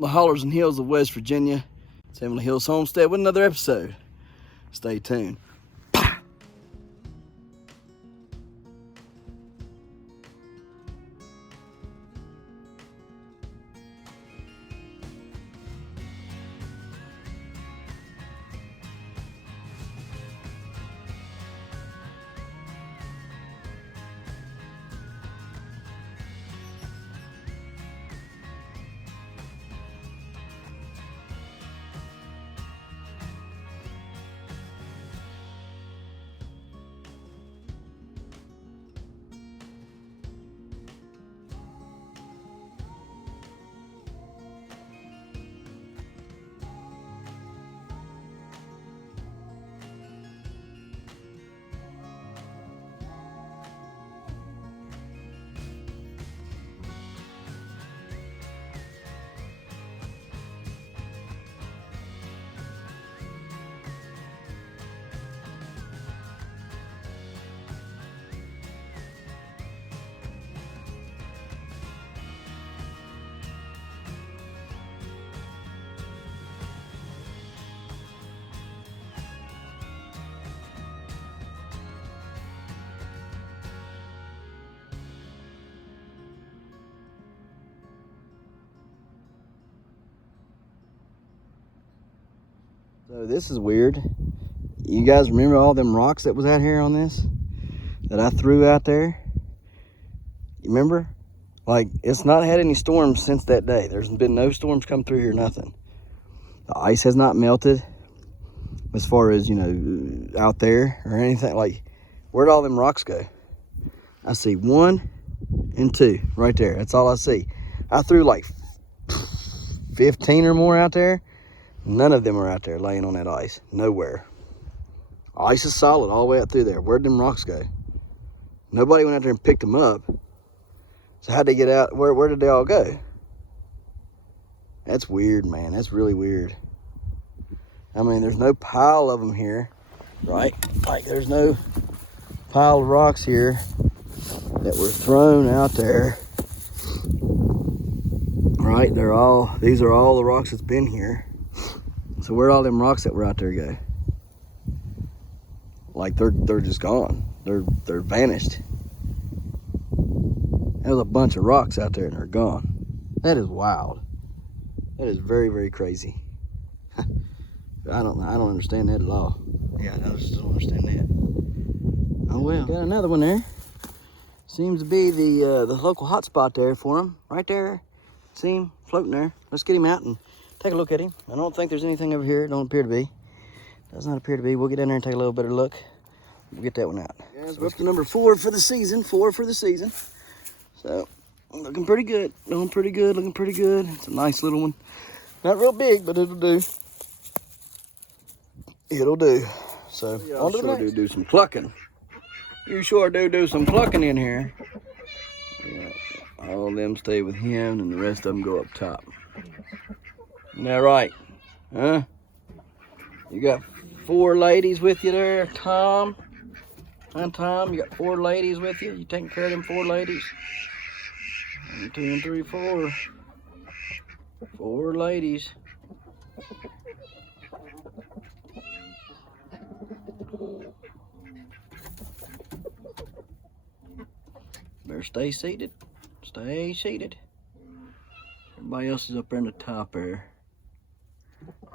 The hollers and hills of West Virginia. It's Emily Hills Homestead with another episode. Stay tuned. So this is weird. You guys remember all them rocks that was out here on this? That I threw out there? You remember? Like, it's not had any storms since that day. There's been no storms come through here, nothing. The ice has not melted as far as, you know, out there or anything. Like, where'd all them rocks go? I see 1 and 2 right there. That's all I see. I threw like 15 or more out there. None of them are out there laying on that ice. Nowhere. Ice is solid all the way up through there. Where'd them rocks go? Nobody went out there and picked them up. So how'd they get out? Where did they all go? That's weird, man. That's really weird. I mean, there's no pile of them here, right? Like, there's no pile of rocks here that were thrown out there. Right? These are all the rocks that's been here. So where'd all them rocks that were out there go? Like, they're just gone. They're vanished. There's a bunch of rocks out there and they're gone. That is wild. That is very, very crazy. I don't understand that at all. Yeah, I just don't understand that. Oh well. Got another one there. Seems to be the local hot spot there for him. Right there. See him floating there. Let's get him out and take a look at him. I don't think there's anything over here. It don't appear to be. Does not appear to be. We'll get in there and take a little better look. We'll get that one out. Guys, we're up to number 4 for the season. 4 for the season. So, looking pretty good. Doing pretty good. Looking pretty good. It's a nice little one. Not real big, but it'll do. It'll do. So, on to the next. Do some clucking. You sure do some clucking in here. Yeah. All of them stay with him, and the rest of them go up top. Isn't that right? Huh? You got 4 ladies with you there, Tom? Huh, Tom? You got 4 ladies with you? You taking care of them 4 ladies? 1, 2, and 3, 4. 4 ladies. Better stay seated. Stay seated. Everybody else is up there in the top there.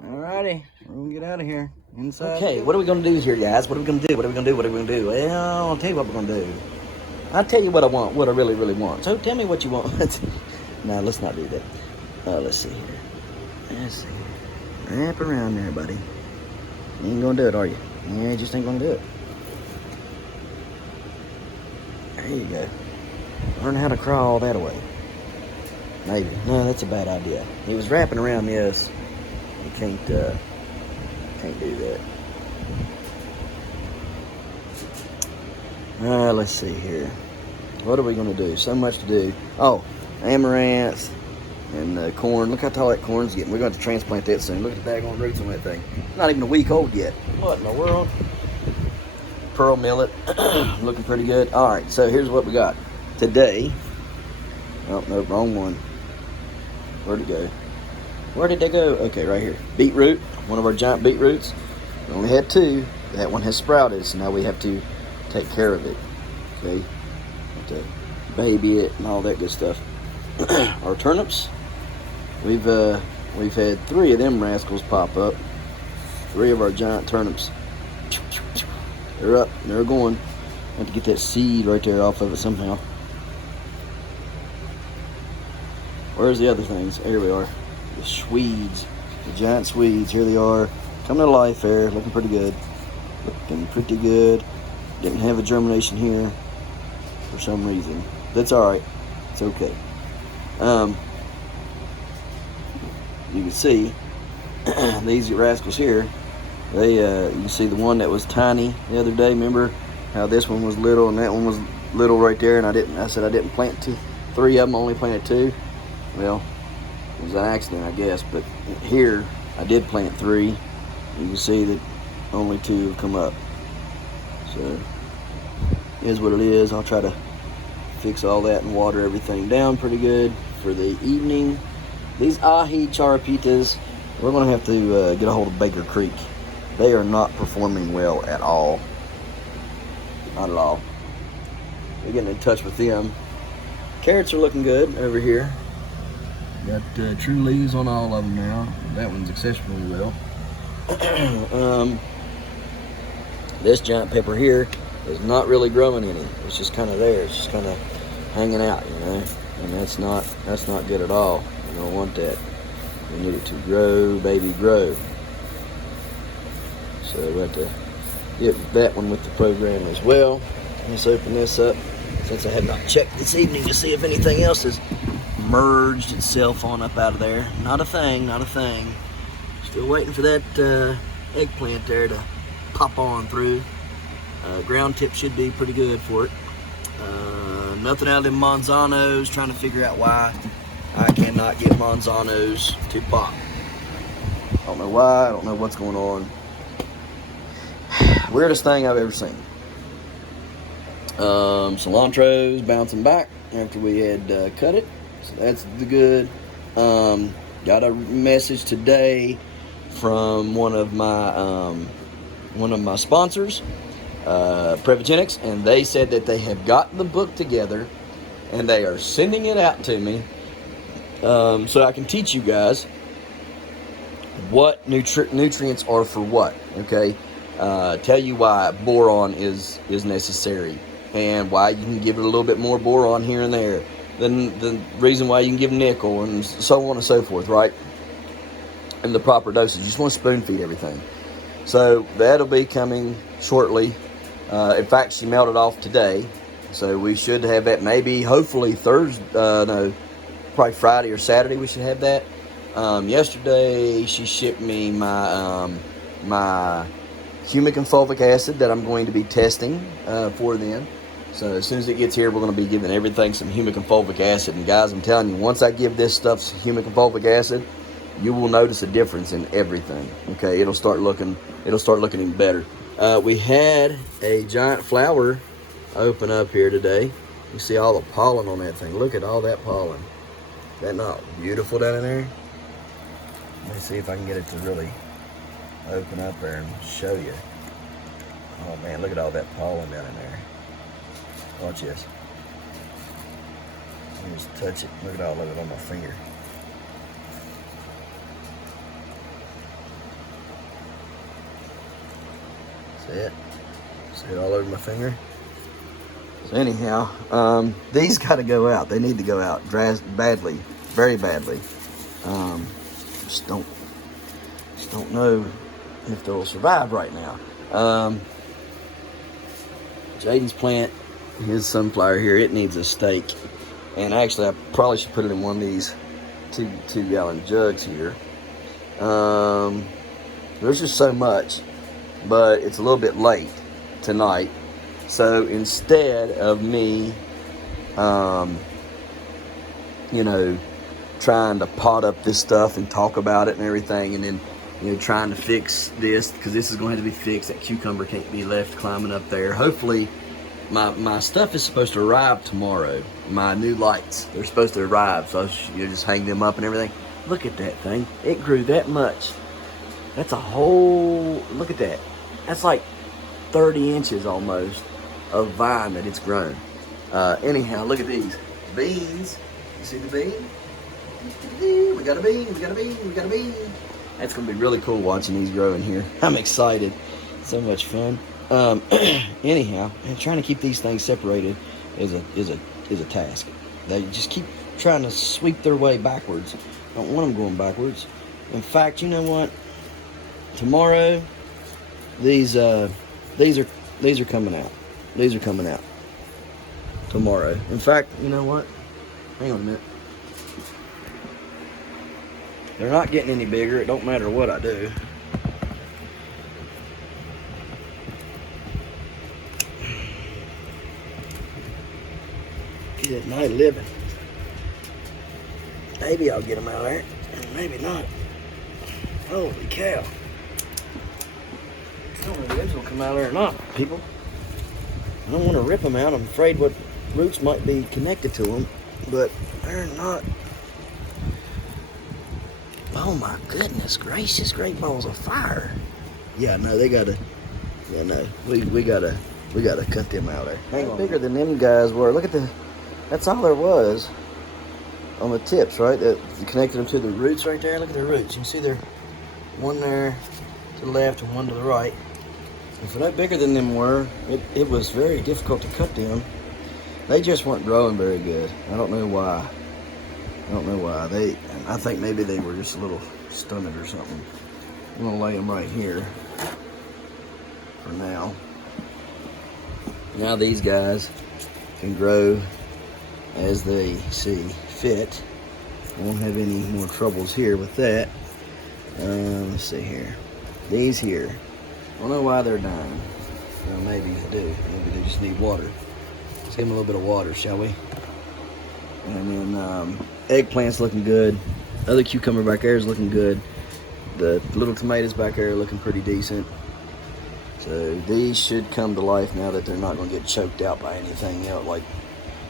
Alrighty, we're gonna get out of here. Inside. Okay, what are we gonna do here, guys? What are we gonna do? What are we gonna do? What are we gonna do? Well, I'll tell you what we're gonna do. I'll tell you what I want, what I really, really want. So tell me what you want. No, let's not do that. Let's see here. Let's see. Wrap around there, buddy. You ain't gonna do it, are you? Yeah, you just ain't gonna do it. There you go. Learn how to crawl that away. Maybe. No, that's a bad idea. He was wrapping around this. You can't do that. Let's see here. What are we going to do? So much to do. Oh, amaranth and corn. Look how tall that corn's getting. We're going to transplant that soon. Look at the daggone roots on that thing. Not even a week old yet. What in the world? Pearl millet. Looking pretty good. All right, so here's what we got today. Oh, no, wrong one. Where'd it go? Where did they go? Okay, right here. Beetroot, one of our giant beetroots. We only had 2. That one has sprouted, so now we have to take care of it. Okay, have to baby it and all that good stuff. Our turnips, we've had 3 of them rascals pop up. 3 of our giant turnips. They're up. They're going. I have to get that seed right there off of it somehow. Where's the other things? Here we are. The Swedes. The giant Swedes. Here they are. Coming to life there. Looking pretty good. Looking pretty good. Didn't have a germination here for some reason. That's alright. It's okay. You can see these rascals here. They you can see the one that was tiny the other day. Remember how this one was little and that one was little right there, and I said I didn't plant 3 of them, only planted 2. Well, it was an accident, I guess, but here I did plant 3. You can see that only 2 have come up. So it is what it is. I'll try to fix all that and water everything down pretty good for the evening. These ahi charapitas, we're going to have to get a hold of Baker Creek. They are not performing well at all. Not at all. We're getting in touch with them. Carrots are looking good over here. Got true leaves on all of them now. That one's exceptionally well. This giant pepper here is not really growing any. It's just kind of there. It's just kind of hanging out, you know. And that's not good at all. You don't want that. We need it to grow, baby, grow. So we have to get that one with the program as well. Let's open this up, since I have not checked this evening to see if anything else has merged itself on up out of there. Not a thing, not a thing. Still waiting for that eggplant there to pop on through. Ground tip should be pretty good for it. Nothing out of them Manzanos. Trying to figure out why I cannot get Manzanos to pop. I don't know why. I don't know what's going on. Weirdest thing I've ever seen. Cilantro's bouncing back after we had cut it. So that's the good. Got a message today from one of my sponsors, Prevogenics, and they said that they have gotten the book together and they are sending it out to me, so I can teach you guys what nutrients are for what. Okay, tell you why boron is necessary and why you can give it a little bit more boron here and there. Then the reason why you can give nickel and so on and so forth, right? And the proper dosage. You just want to spoon feed everything. So that'll be coming shortly. In fact, she mailed it off today. So we should have that maybe, hopefully Thursday, probably Friday or Saturday we should have that. Yesterday she shipped me my my humic and fulvic acid that I'm going to be testing for them. So as soon as it gets here, we're going to be giving everything some humic and fulvic acid. And guys, I'm telling you, once I give this stuff some humic and fulvic acid, you will notice a difference in everything. Okay, it'll start looking even better. We had a giant flower open up here today. You see all the pollen on that thing. Look at all that pollen. Is that not beautiful down in there? Let me see if I can get it to really open up there and show you. Oh man, look at all that pollen down in there. Watch this. Let me just touch it. Look at all of it on my finger. See it? See it all over my finger? So anyhow, these got to go out. They need to go out badly, very badly. Just don't know if they'll survive right now. Jaden's plant, his sunflower here, it needs a stake. And actually, I probably should put it in one of these 2-gallon jugs here. There's just so much, but it's a little bit late tonight. So instead of me, trying to pot up this stuff and talk about it and everything, and then, trying to fix this, because this is going to have to be fixed. That cucumber can't be left climbing up there. Hopefully, my stuff is supposed to arrive tomorrow. My new lights, they're supposed to arrive, so just hang them up and everything. Look at that thing. It grew that much. That's a whole, look at that. That's like 30 inches almost of vine that it's grown. Anyhow, look at these beans. You see the bean? We got a bean, we got a bean, we got a bean. That's gonna be really cool watching these grow in here. I'm excited. So much fun. Anyhow, and trying to keep these things separated is a task. They just keep trying to sweep their way backwards. Don't want them going backwards. In fact, you know what? Tomorrow, these are coming out. These are coming out tomorrow. In fact, you know what? Hang on a minute. They're not getting any bigger. It don't matter what I do. Get at night living. Maybe I'll get them out of there. Maybe not. Holy cow. I don't know if these will come out of there or not, people. I don't want to rip them out. I'm afraid what roots might be connected to them, but they're not. Oh my goodness gracious, great balls of fire. Yeah, no, they gotta, yeah, no, we gotta cut them out there. Hang on. Bigger than them guys were. Look at that's all there was on the tips, right? That connected them to the roots right there. Look at their roots. You can see there, one there to the left and one to the right. If they're no bigger than them were, it was very difficult to cut them. They just weren't growing very good. I don't know why. I think maybe they were just a little stunted or something. I'm gonna lay them right here for now. Now these guys can grow as they see fit. I won't have any more troubles here with that. Let's see here. These here, I don't know why they're dying. Well, maybe they do. Maybe they just need water. Let's give them a little bit of water, shall we? And then eggplant's looking good. Other cucumber back there is looking good. The little tomatoes back there are looking pretty decent. So these should come to life now that they're not going to get choked out by anything else. Like,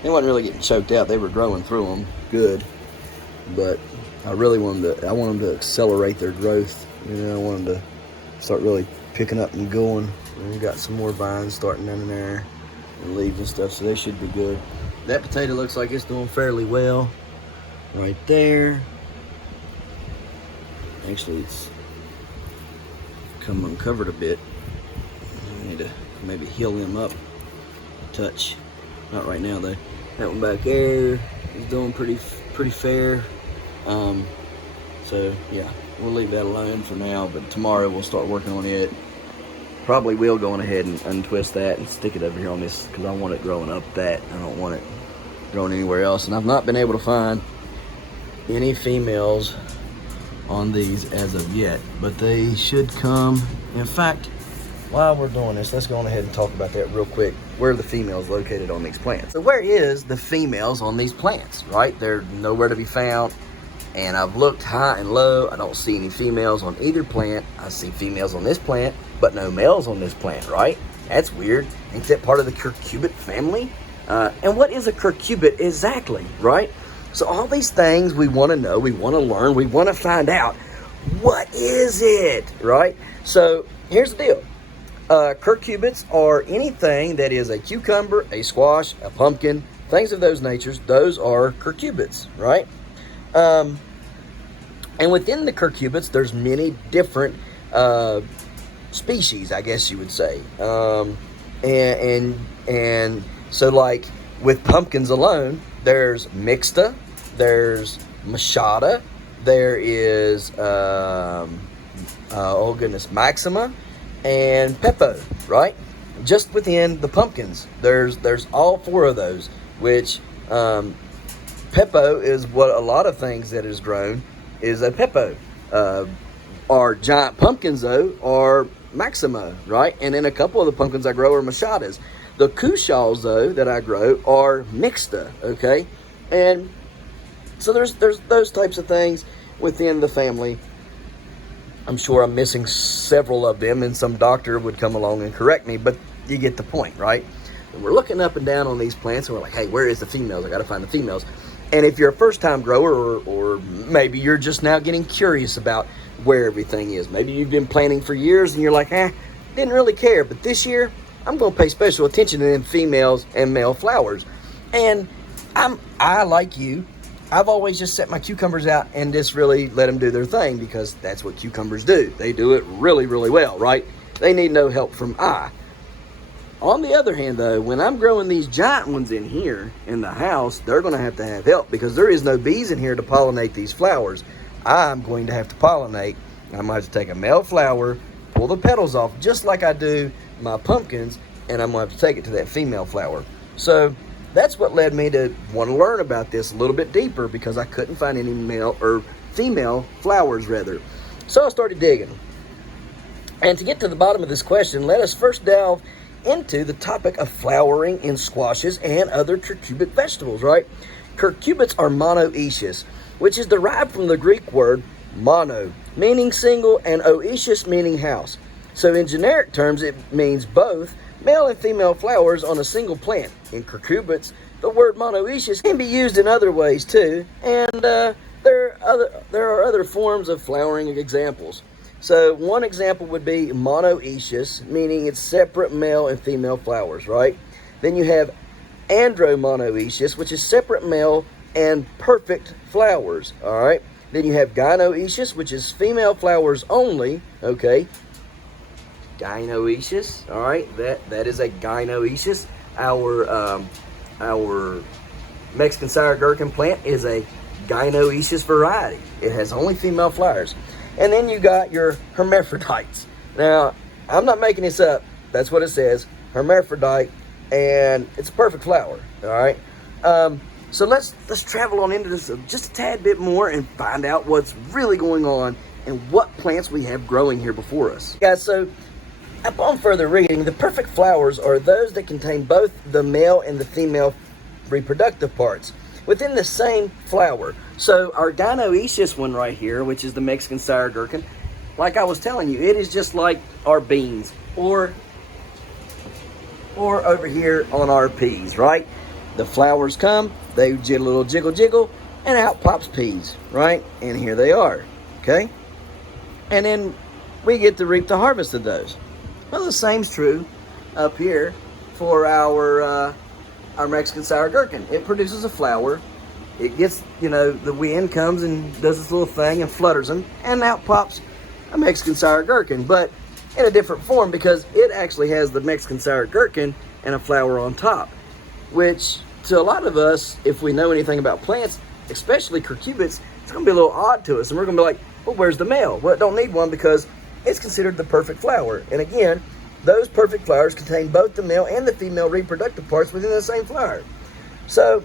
they wasn't really getting choked out. They were growing through them good. But I really want them to accelerate their growth. You know, I want them to start really picking up and going. And we got some more vines starting down in there and leaves and stuff, so they should be good. That potato looks like it's doing fairly well right there. Actually, it's come uncovered a bit. I need to maybe heal them up a touch. Not right now though. That one back there is doing pretty fair. So yeah, we'll leave that alone for now, but tomorrow we'll start working on it. Probably will go on ahead and untwist that and stick it over here on this because I want it growing up that. I don't want it growing anywhere else. And I've not been able to find any females on these as of yet, but they should come. In fact, while we're doing this, let's go on ahead and talk about that real quick. Where are the females located on these plants? So where is the females on these plants, right? They're nowhere to be found. And I've looked high and low. I don't see any females on either plant. I see females on this plant, but no males on this plant, right? That's weird. Ain't that part of the curcubit family? And what is a curcubit exactly, right? So all these things we want to know, we want to learn, we want to find out. What is it, right? So here's the deal. Curcubits are anything that is a cucumber, a squash, a pumpkin, things of those natures. Those are curcubits, right? And within the curcubits, there's many different species, I guess you would say. And so like with pumpkins alone, there's mixta, there's machata, there is oh goodness, maxima, and pepo, right? Just within the pumpkins, there's all four of those, which pepo is what a lot of things that is grown is a pepo. Our giant pumpkins though are maxima, right? And then a couple of the pumpkins I grow are machatas. The cushaws though that I grow are mixta, okay? And so there's those types of things within the family. I'm sure I'm missing several of them, and some doctor would come along and correct me, but you get the point, right? And we're looking up and down on these plants, and we're like, hey, where is the females? I got to find the females. And if you're a first-time grower, or maybe you're just now getting curious about where everything is, maybe you've been planting for years and you're like, didn't really care, but this year I'm going to pay special attention to them females and male flowers. And I like you, I've always just set my cucumbers out and just really let them do their thing, because that's what cucumbers do. They do it really, really well, right? They need no help from I. On the other hand, though, when I'm growing these giant ones in here in the house, they're going to have help, because there is no bees in here to pollinate these flowers. I'm going to have to pollinate. I'm going to have to take a male flower, pull the petals off, just like I do my pumpkins, and I'm going to have to take it to that female flower. So that's what led me to want to learn about this a little bit deeper, because I couldn't find any male or female flowers, rather. So I started digging. And to get to the bottom of this question, let us first delve into the topic of flowering in squashes and other cucurbit vegetables, right? Cucurbits are monoecious, which is derived from the Greek word mono, meaning single, and oecious, meaning house. So in generic terms, it means both male and female flowers on a single plant. In cucurbits, the word monoecious can be used in other ways too, and there are other forms of flowering examples. So one example would be monoecious, meaning it's separate male and female flowers, right? Then you have andromonoecious, which is separate male and perfect flowers, all right? Then you have gynoecious, which is female flowers only, okay? Gynoecious, all right? That is a gynoecious. Our Mexican sour gherkin plant is a gynoecious variety. It has only female flowers. And then you got your hermaphrodites. Now, I'm not making this up. That's what it says, hermaphrodite, and it's a perfect flower, all right? So let's travel on into this just a tad bit more and find out what's really going on and what plants we have growing here before us. Guys, so upon further reading, the perfect flowers are those that contain both the male and the female reproductive parts within the same flower. So our gynoecious one right here, which is the Mexican sour gherkin, like I was telling you, it is just like our beans or over here on our peas, right? The flowers come, they get a little jiggle, and out pops peas, right? And here they are, okay? And then we get to reap the harvest of those. Well, the same's true up here for our Mexican sour gherkin. It produces a flower. It gets, the wind comes and does this little thing and flutters them, and out pops a Mexican sour gherkin, but in a different form, because it actually has the Mexican sour gherkin and a flower on top, which to a lot of us, if we know anything about plants, especially cucurbits, it's going to be a little odd to us, and we're going to be like, well, where's the male? Well, it don't need one because it's considered the perfect flower. And again, those perfect flowers contain both the male and the female reproductive parts within the same flower. So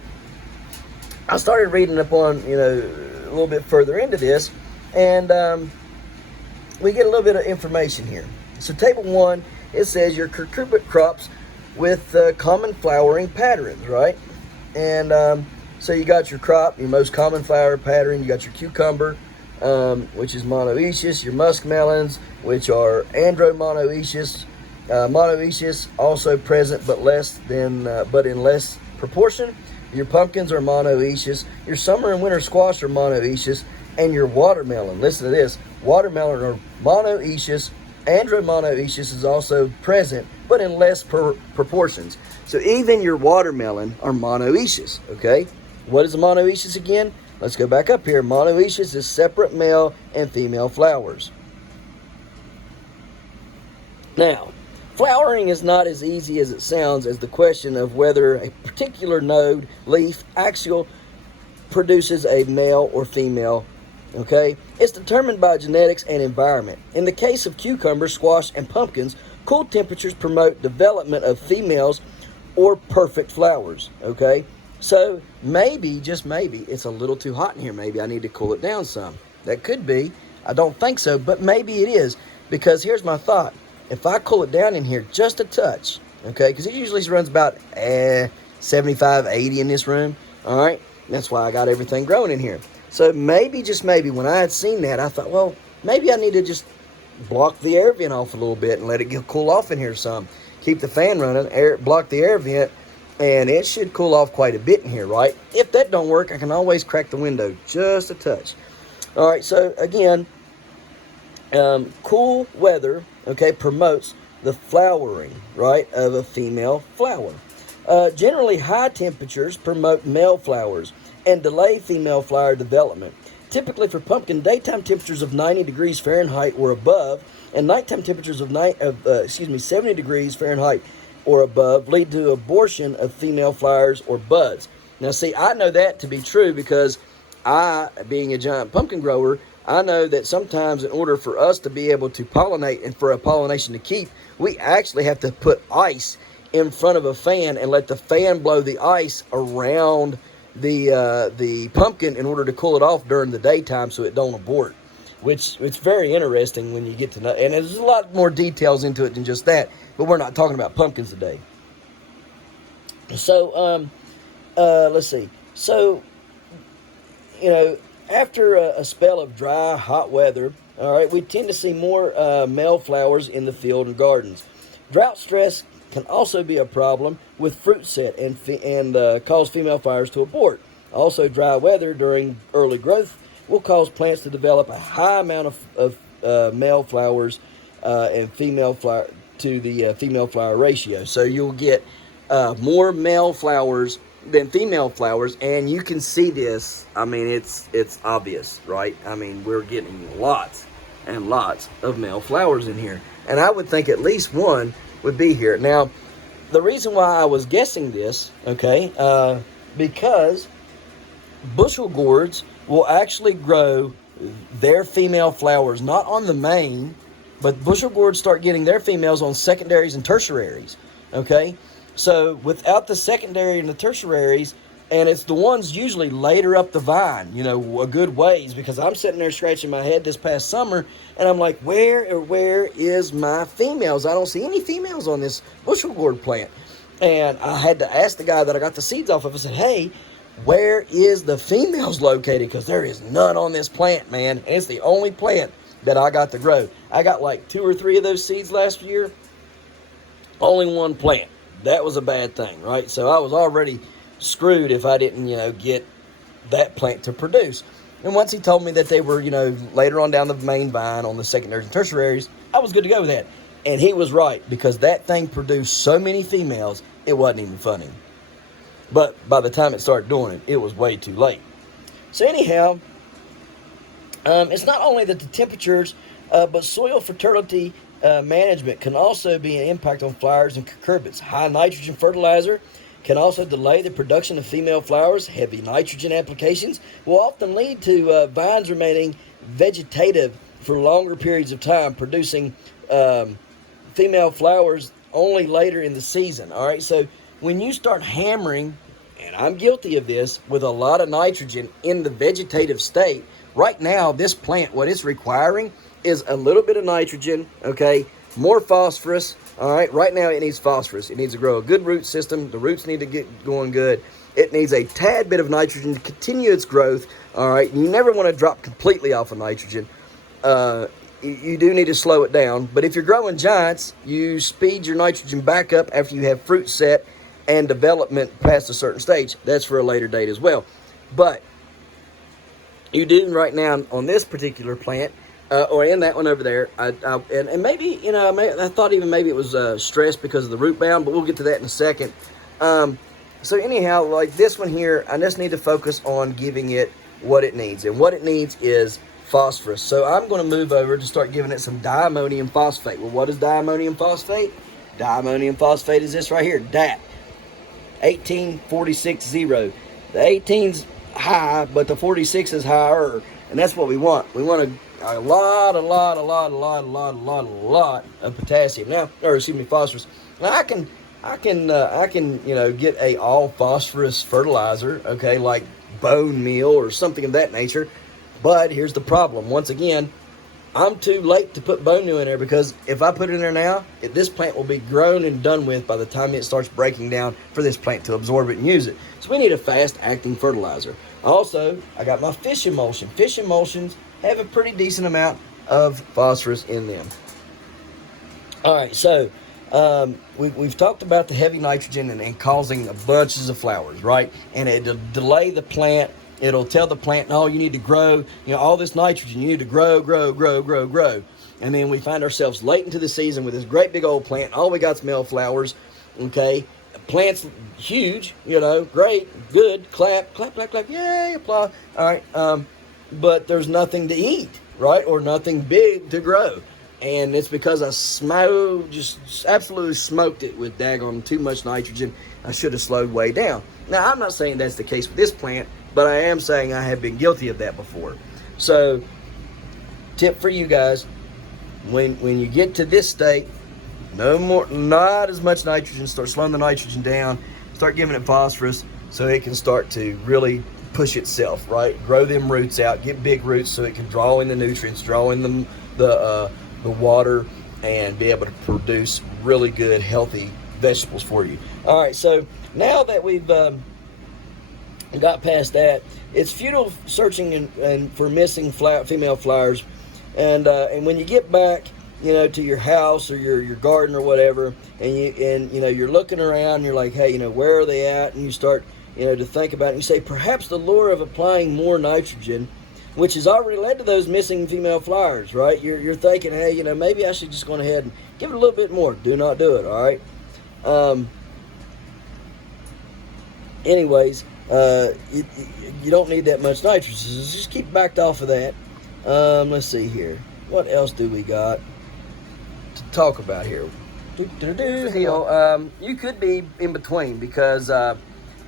I started reading up on, a little bit further into this, and we get a little bit of information here. So table 1, it says your cucurbit crops with common flowering patterns, right? And so you got your crop, your most common flower pattern. You got your cucumber, which is monoecious, your muskmelons, which are andromonoecious, monoecious, also present but in less proportion. Your pumpkins are monoecious. Your summer and winter squash are monoecious, and your watermelon. Listen to this: watermelon are monoecious. Andromonoecious is also present, but in less proportions. So even your watermelon are monoecious. Okay, what is a monoecious again? Let's go back up here. Monoecious is separate male and female flowers. Now, flowering is not as easy as it sounds, as the question of whether a particular node, leaf, axial produces a male or female. Okay, it's determined by genetics and environment. In the case of cucumbers, squash, and pumpkins, cool temperatures promote development of females or perfect flowers. Okay, so maybe, just maybe, it's a little too hot in here. Maybe I need to cool it down some. That could be. I don't think so, but maybe it is, because here's my thought. If I cool it down in here just a touch, okay, because it usually runs about 75, 80 in this room, all right? That's why I got everything growing in here. So maybe, just maybe, when I had seen that, I thought, well, maybe I need to just block the air vent off a little bit and let it cool off in here some. Keep the fan running, block the air vent, And it should cool off quite a bit in here, right? If that don't work, I can always crack the window just a touch. All right, so again, cool weather, okay, promotes the flowering, right, of a female flower. Generally, high temperatures promote male flowers and delay female flower development. Typically for pumpkin, daytime temperatures of 90 degrees Fahrenheit or above and nighttime temperatures of 70 degrees Fahrenheit or above lead to abortion of female flowers or buds. Now, see, I know that to be true because I, being a giant pumpkin grower, I know that sometimes in order for us to be able to pollinate and for a pollination to keep, we actually have to put ice in front of a fan and let the fan blow the ice around the pumpkin in order to cool it off during the daytime so it don't abort, which it's very interesting when you get to know. And there's a lot more details into it than just that, but we're not talking about pumpkins today. So let's see. So, you know, after a spell of dry, hot weather, all right, we tend to see more male flowers in the field and gardens. Drought stress can also be a problem with fruit set and cause female flowers to abort. Also, dry weather during early growth will cause plants to develop a high amount of male flowers and female flower to the female flower ratio. So you'll get more male flowers than female flowers, and you can see this. I mean, it's obvious, right? I mean, we're getting lots and lots of male flowers in here, and I would think at least one would be here. Now, the reason why I was guessing this, okay, because bushel gourds will actually grow their female flowers not on the main, but bushel gourds start getting their females on secondaries and tertiaries, okay? So without the secondary and the tertiaries, and it's the ones usually later up the vine, you know, a good ways, because I'm sitting there scratching my head this past summer, and I'm like, where is my females? I don't see any females on this bushel gourd plant. And I had to ask the guy that I got the seeds off of. I said, hey, where is the females located? Because there is none on this plant, man. And it's the only plant that I got to grow. I got like 2 or 3 of those seeds last year. Only one plant. That was a bad thing, right? So I was already screwed if I didn't, you know, get that plant to produce. And once he told me that they were, you know, later on down the main vine on the secondaries and tertiaries, I was good to go with that. And he was right, because that thing produced so many females, it wasn't even funny. But by the time it started doing it, it was way too late. So anyhow, it's not only that the temperatures, but soil fertility management can also be an impact on flowers and cucurbits. High nitrogen fertilizer can also delay the production of female flowers. Heavy nitrogen applications will often lead to vines remaining vegetative for longer periods of time, producing female flowers only later in the season. All right, so when you start hammering, and I'm guilty of this, with a lot of nitrogen in the vegetative state, right now this plant, what it's requiring is a little bit of nitrogen, okay, more phosphorus. All right, right now it needs phosphorus. It needs to grow a good root system. The roots need to get going good. It needs a tad bit of nitrogen to continue its growth. All right, you never want to drop completely off of nitrogen. You do need to slow it down. But if you're growing giants, you speed your nitrogen back up after you have fruit set and development past a certain stage. That's for a later date as well. But you do right now on this particular plant, or in that one over there, and maybe, you know, I thought even maybe it was stress because of the root bound, but we'll get to that in a second. So anyhow, like this one here, I just need to focus on giving it what it needs, and what it needs is phosphorus. So I'm going to move over to start giving it some diammonium phosphate. Well, what is diammonium phosphate? Diammonium phosphate is this right here, DAP, 18460. The 18's high, but the 46 is higher, and that's what we want. We want a lot of potassium. Now, or excuse me, phosphorus. Now I can you know, get a all phosphorus fertilizer, okay, like bone meal or something of that nature. But here's the problem. Once again, I'm too late to put bone meal in there, because if I put it in there now, this plant will be grown and done with by the time it starts breaking down for this plant to absorb it and use it. So we need a fast-acting fertilizer. Also, I got my fish emulsion. Fish emulsions have a pretty decent amount of phosphorus in them. All right, so We've talked about the heavy nitrogen and causing bunches of flowers, right? And it'll delay the plant. It'll tell the plant, no, you need to grow, all this nitrogen, you need to grow. And then we find ourselves late into the season with this great big old plant. All we got's male flowers, okay? Plant's huge, great, good, clap, yay, applause. All right, but there's nothing to eat, right? Or nothing big to grow. And it's because I just absolutely smoked it with daggone too much nitrogen. I should have slowed way down. Now, I'm not saying that's the case with this plant, but I am saying I have been guilty of that before. So, tip for you guys, when you get to this state, not as much nitrogen, start slowing the nitrogen down, start giving it phosphorus so it can start to really push itself, right? Grow them roots out, get big roots so it can draw in the nutrients, draw in the water, and be able to produce really good, healthy vegetables for you. All right, so now that we've got past that, it's futile searching and for missing female flowers, and when you get back, to your house or your garden or whatever, and you're looking around, you're like, hey, where are they at? And you start, to think about it. And you say, perhaps the lure of applying more nitrogen, which has already led to those missing female flowers, right? You're thinking, hey, maybe I should just go ahead and give it a little bit more. Do not do it, all right? Anyways, you don't need that much nitrogen, so just keep backed off of that. Let's see here. What else do we got to talk about here? You could be in between because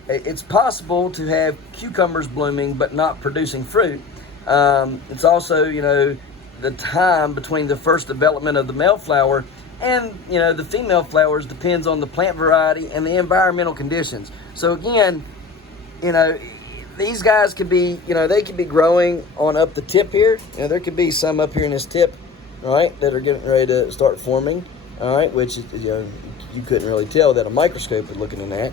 it's possible to have cucumbers blooming but not producing fruit. It's also, the time between the first development of the male flower and, the female flowers depends on the plant variety and the environmental conditions. So again, these guys could be, they could be growing on up the tip here. There could be some up here in this tip, all right, that are getting ready to start forming, all right, which, you couldn't really tell without a microscope looking in that.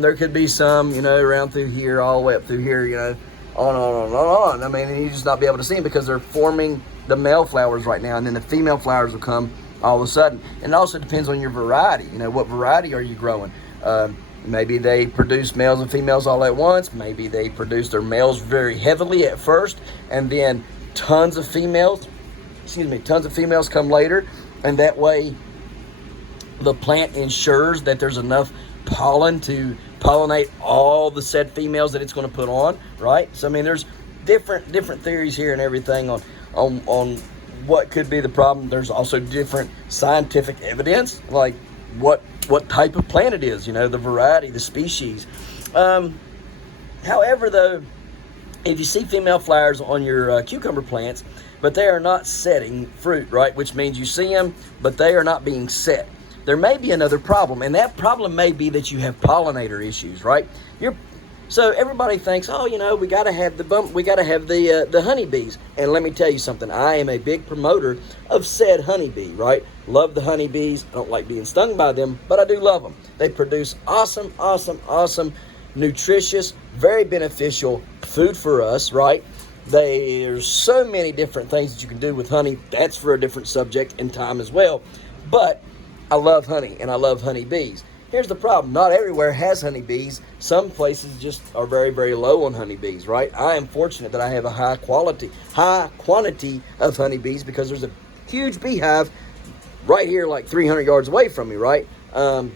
There could be some, around through here, all the way up through here, on. I mean, you just not be able to see them because they're forming the male flowers right now, and then the female flowers will come all of a sudden. And it also depends on your variety. What variety are you growing? Maybe they produce males and females all at once. Maybe they produce their males very heavily at first, and then tons of females come later, and that way the plant ensures that there's enough pollen to pollinate all the said females that it's going to put on, right? So I mean, there's different theories here and everything on what could be the problem. There's also different scientific evidence, like what type of plant it is, the variety, the species. However, though, if you see female flowers on your cucumber plants, but they are not setting fruit, right? Which means you see them, but they are not being set. There may be another problem, and that problem may be that you have pollinator issues, right? So everybody thinks, we got to have the honeybees. And let me tell you something. I am a big promoter of said honeybee, right? Love the honeybees. I don't like being stung by them, but I do love them. They produce awesome, nutritious, very beneficial food for us, right? There's so many different things that you can do with honey. That's for a different subject and time as well. But I love honey, and I love honeybees. Here's the problem. Not everywhere has honeybees. Some places just are very, very low on honeybees, right? I am fortunate that I have a high quantity of honeybees because there's a huge beehive right here like 300 yards away from me, right? And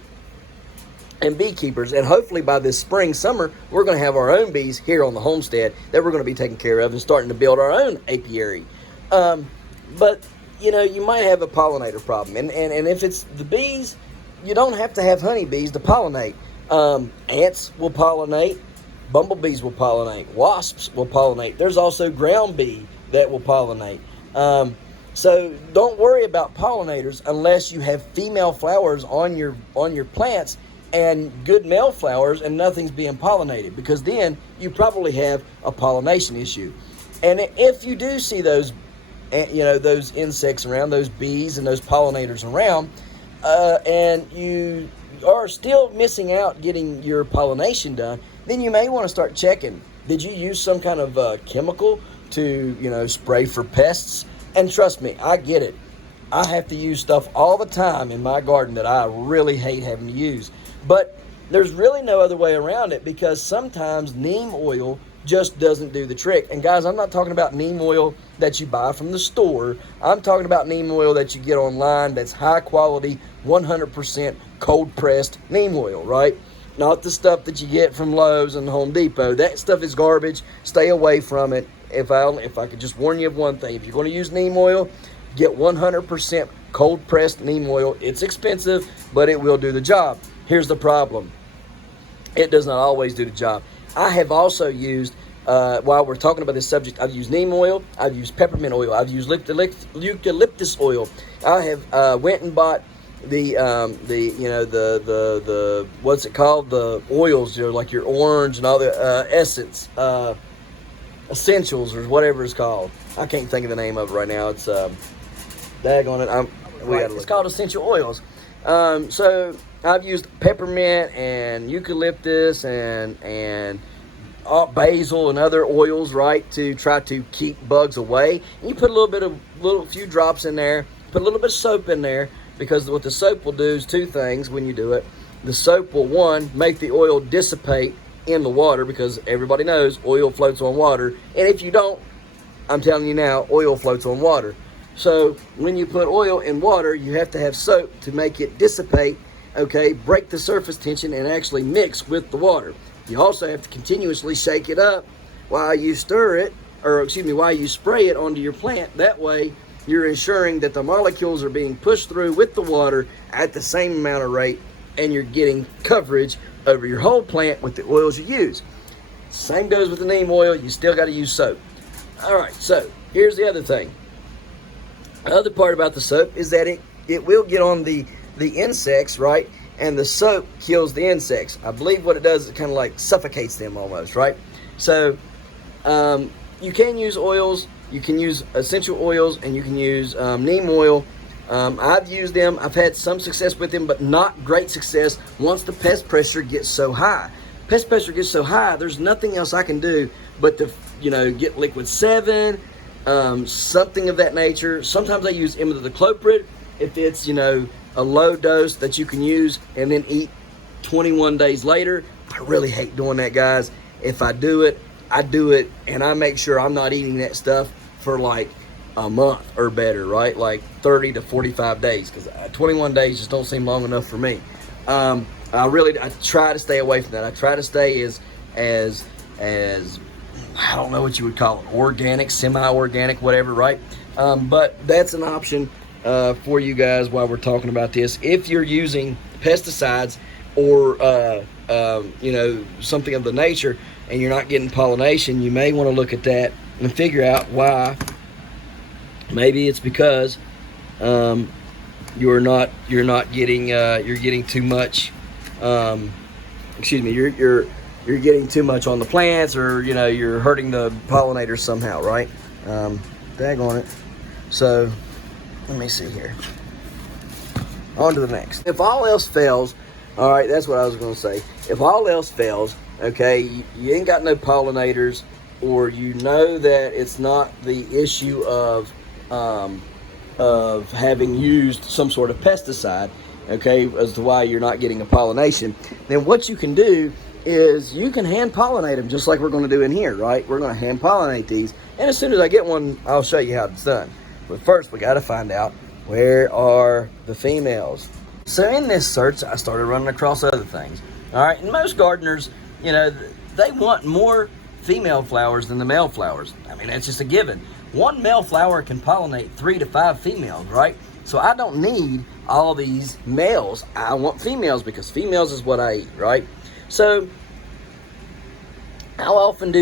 beekeepers. And hopefully by this spring, summer, we're going to have our own bees here on the homestead that we're going to be taking care of and starting to build our own apiary. But, you might have a pollinator problem. And if it's the bees, you don't have to have honeybees to pollinate. Ants will pollinate. Bumblebees will pollinate. Wasps will pollinate. There's also ground bee that will pollinate. So don't worry about pollinators unless you have female flowers on your plants and good male flowers and nothing's being pollinated, because then you probably have a pollination issue. And if you do see those insects around, those bees and those pollinators around, and you are still missing out getting your pollination done, then you may want to start checking. Did you use some kind of chemical to, spray for pests? And trust me, I get it. I have to use stuff all the time in my garden that I really hate having to use. But there's really no other way around it, because sometimes neem oil just doesn't do the trick. And guys, I'm not talking about neem oil that you buy from the store. I'm talking about neem oil that you get online that's high quality, 100% cold pressed neem oil, right? Not the stuff that you get from Lowe's and Home Depot. That stuff is garbage. Stay away from it. If I could just warn you of one thing, if you're going to use neem oil, get 100% cold pressed neem oil. It's expensive, but it will do the job. Here's the problem. It does not always do the job. I have also used, while we're talking about this subject, I've used neem oil, I've used peppermint oil, I've used eucalyptus oil. I have went and bought the what's it called? The oils, like your orange and all the essence, essentials or whatever it's called. I can't think of the name of it right now. It's daggone it. It's called essential oils. So I've used peppermint and eucalyptus and basil and other oils, right, to try to keep bugs away. And you put a few drops in there, put a little bit of soap in there, because what the soap will do is two things when you do it. The soap will, one, make the oil dissipate in the water, because everybody knows oil floats on water. And if you don't, I'm telling you now, oil floats on water. So when you put oil in water, you have to have soap to make it dissipate, okay, break the surface tension and actually mix with the water. You also have to continuously shake it up while you while you spray it onto your plant. That way you're ensuring that the molecules are being pushed through with the water at the same amount of rate, and you're getting coverage over your whole plant with the oils you use. Same goes with the neem oil. You still got to use soap. All right, so here's the other thing. The other part about the soap is that it will get on the insects, right? And the soap kills the insects. I believe what it does is it kind of like suffocates them almost, right? So you can use oils. You can use essential oils, and you can use neem oil. I've used them. I've had some success with them, but not great success once the pest pressure gets so high. Pest pressure gets so high, there's nothing else I can do but to, get liquid 7, something of that nature. Sometimes I use imidacloprid if it's, a low dose that you can use and then eat 21 days later. I really hate doing that, guys. If I do it, I do it, and I make sure I'm not eating that stuff for like a month or better, right? Like 30 to 45 days, because 21 days just don't seem long enough for me. I try to stay away from that. I try to stay as I don't know what you would call it, organic, semi-organic, whatever, right? But that's an option for you guys while we're talking about this. If you're using pesticides or something of the nature and you're not getting pollination, you may want to look at that and figure out why. Maybe it's because you're getting too much. You're getting too much on the plants, or you're hurting the pollinators somehow, right? Daggone it. So let me see here. On to the next. If all else fails, all right, that's what I was going to say. If all else fails, okay, you ain't got no pollinators, or you know that it's not the issue of having used some sort of pesticide, okay, as to why you're not getting a pollination, then what you can do is you can hand pollinate them, just like we're going to do in here, right? We're going to hand pollinate these, and as soon as I get one, I'll show you how it's done. But first, we got to find out, where are the females? So in this search, I started running across other things. All right, and most gardeners, they want more female flowers than the male flowers. I mean, that's just a given. One male flower can pollinate 3 to 5 females, right? So I don't need all these males. I want females, because females is what I eat, right? So how often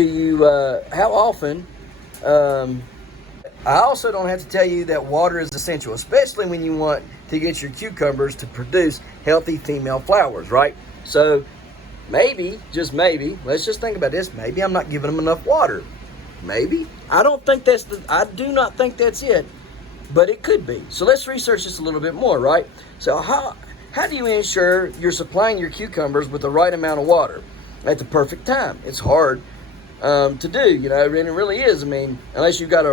I also don't have to tell you that water is essential, especially when you want to get your cucumbers to produce healthy female flowers, right? So maybe, just maybe, let's just think about this. Maybe I'm not giving them enough water. Maybe. I do not think that's it, but it could be. So let's research this a little bit more, right? So how do you ensure you're supplying your cucumbers with the right amount of water at the perfect time? It's hard to do, you know, and it really is. I mean, unless you got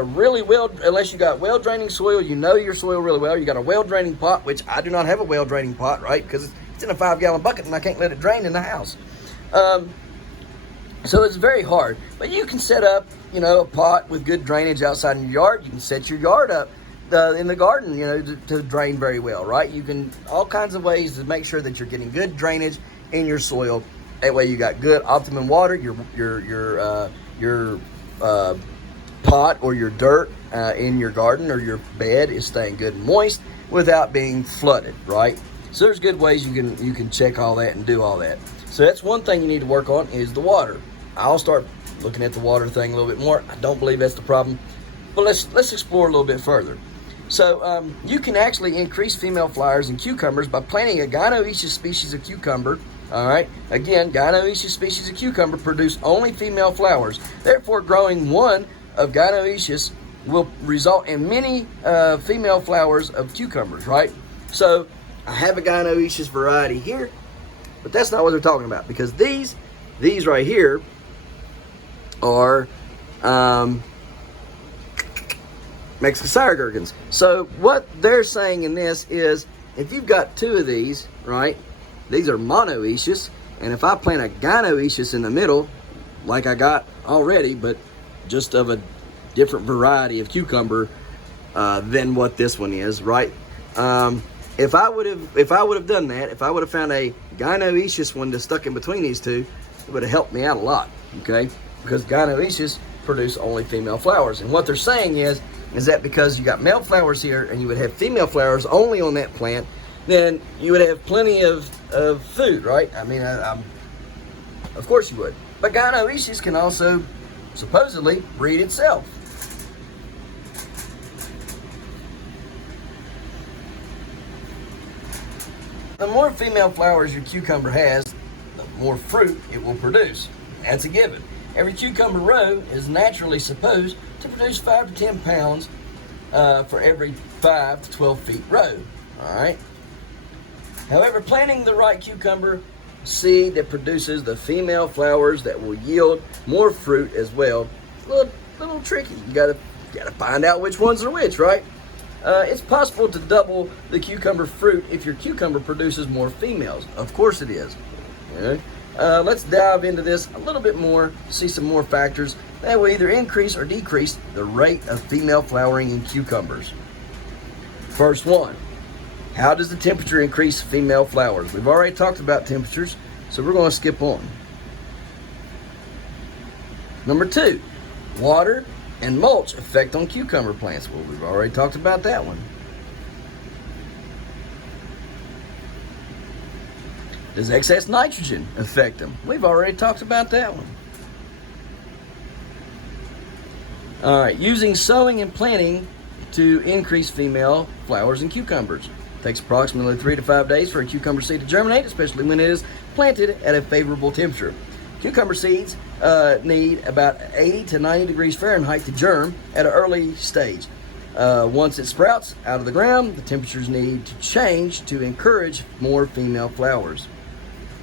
well draining soil, you know your soil really well. You got a well draining pot, which I do not have a well draining pot, right? Because it's in a 5-gallon bucket and I can't let it drain in the house. So it's very hard, but you can set up, you know, a pot with good drainage outside in your yard. You can set your yard up in the garden, you know, to drain very well, right? You can, all kinds of ways to make sure that you're getting good drainage in your soil. That way you got good optimum water. Your pot or your dirt in your garden or your bed is staying good and moist without being flooded, right? So there's good ways you can check all that and do all that. So that's one thing you need to work on is the water. I'll start looking at the water thing a little bit more. I don't believe that's the problem, but let's explore a little bit further. So you can actually increase female flowers in cucumbers by planting a gynoecious species of cucumber. All right. Again, gynoecious species of cucumber produce only female flowers. Therefore, growing one of gynoecious will result in many female flowers of cucumbers, right? So I have a gynoecious variety here, but that's not what they're talking about, because these right here are Mexican gherkins. So what they're saying in this is, if you've got two of these, right, these are monoecious, and if I plant a gynoecious in the middle, like I got already, but just of a different variety of cucumber than what this one is, right? If I would have done that, if I would have found a gynoecious one that stuck in between these two, it would have helped me out a lot, okay? Because gynoecious produce only female flowers, and what they're saying is that because you got male flowers here and you would have female flowers only on that plant, then you would have plenty of food, right? I mean, of course you would. But gynoecious can also supposedly breed itself. The more female flowers your cucumber has, the more fruit it will produce. That's a given. Every cucumber row is naturally supposed to produce 5 to 10 pounds for every 5 to 12 feet row. All right. However, planting the right cucumber seed that produces the female flowers that will yield more fruit as well, a little tricky. You gotta find out which ones are which, right? It's possible to double the cucumber fruit if your cucumber produces more females. Of course it is. Okay? Let's dive into this a little bit more, see some more factors that will either increase or decrease the rate of female flowering in cucumbers. First one, how does the temperature increase female flowers? We've already talked about temperatures, so we're going to skip on. Number two, water and mulch effect on cucumber plants. Well, we've already talked about that one. Does excess nitrogen affect them? We've already talked about that one. All right, using sowing and planting to increase female flowers in cucumbers. It takes approximately 3 to 5 days for a cucumber seed to germinate, especially when it is planted at a favorable temperature. Cucumber seeds need about 80 to 90 degrees Fahrenheit to germ at an early stage. Once it sprouts out of the ground, the temperatures need to change to encourage more female flowers.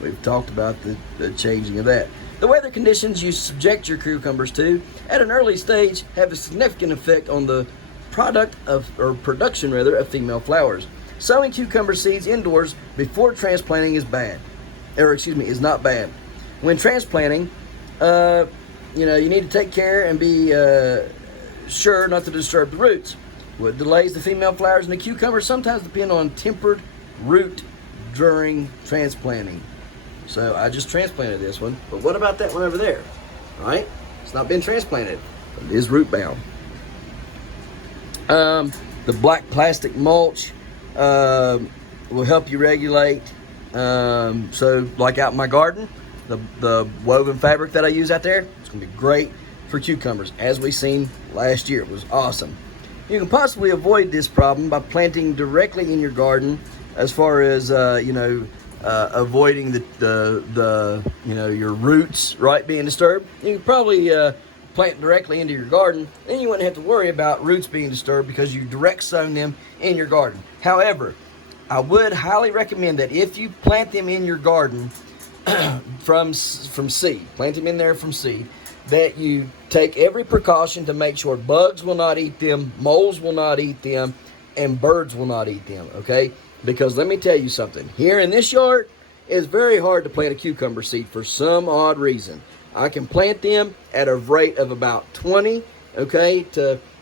We've talked about the changing of that. The weather conditions you subject your cucumbers to at an early stage have a significant effect on the production of female flowers. Sowing cucumber seeds indoors before transplanting is not bad. When transplanting, you need to take care and be sure not to disturb the roots. What delays the female flowers in the cucumber sometimes depend on tempered root during transplanting. So I just transplanted this one, but what about that one over there? All right, it's not been transplanted, but it is root bound. The black plastic mulch will help you regulate. So like out in my garden, the woven fabric that I use out there, it's gonna be great for cucumbers, as we seen last year. It was awesome. You can possibly avoid this problem by planting directly in your garden, as far as avoiding your roots, right, being disturbed. You can probably plant directly into your garden. Then you wouldn't have to worry about roots being disturbed because you direct sown them in your garden. However, I would highly recommend that if you plant them in your garden from seed, plant them in there from seed, that you take every precaution to make sure bugs will not eat them, moles will not eat them, and birds will not eat them, okay? Because let me tell you something. Here in this yard, it's very hard to plant a cucumber seed for some odd reason. I can plant them at a rate of about 20, okay?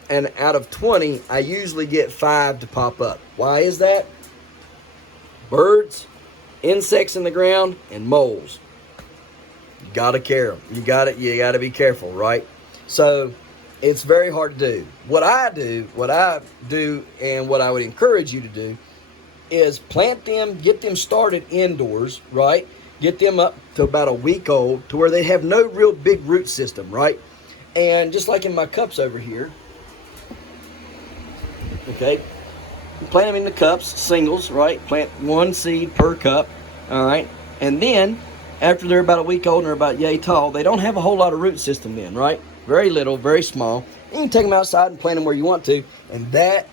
And out of 20, I usually get 5 to pop up. Why is that? Birds, insects in the ground, and moles. You gotta care them. You gotta be careful, right? So it's very hard to do. What I do, and what I would encourage you to do is plant them, get them started indoors, right? Get them up to about a week old to where they have no real big root system, right? And just like in my cups over here, okay, plant them in the cups, singles, right? Plant 1 seed per cup, all right? And then after they're about a week old and they're about yay tall, they don't have a whole lot of root system then, right? Very little, very small. You can take them outside and plant them where you want to, and that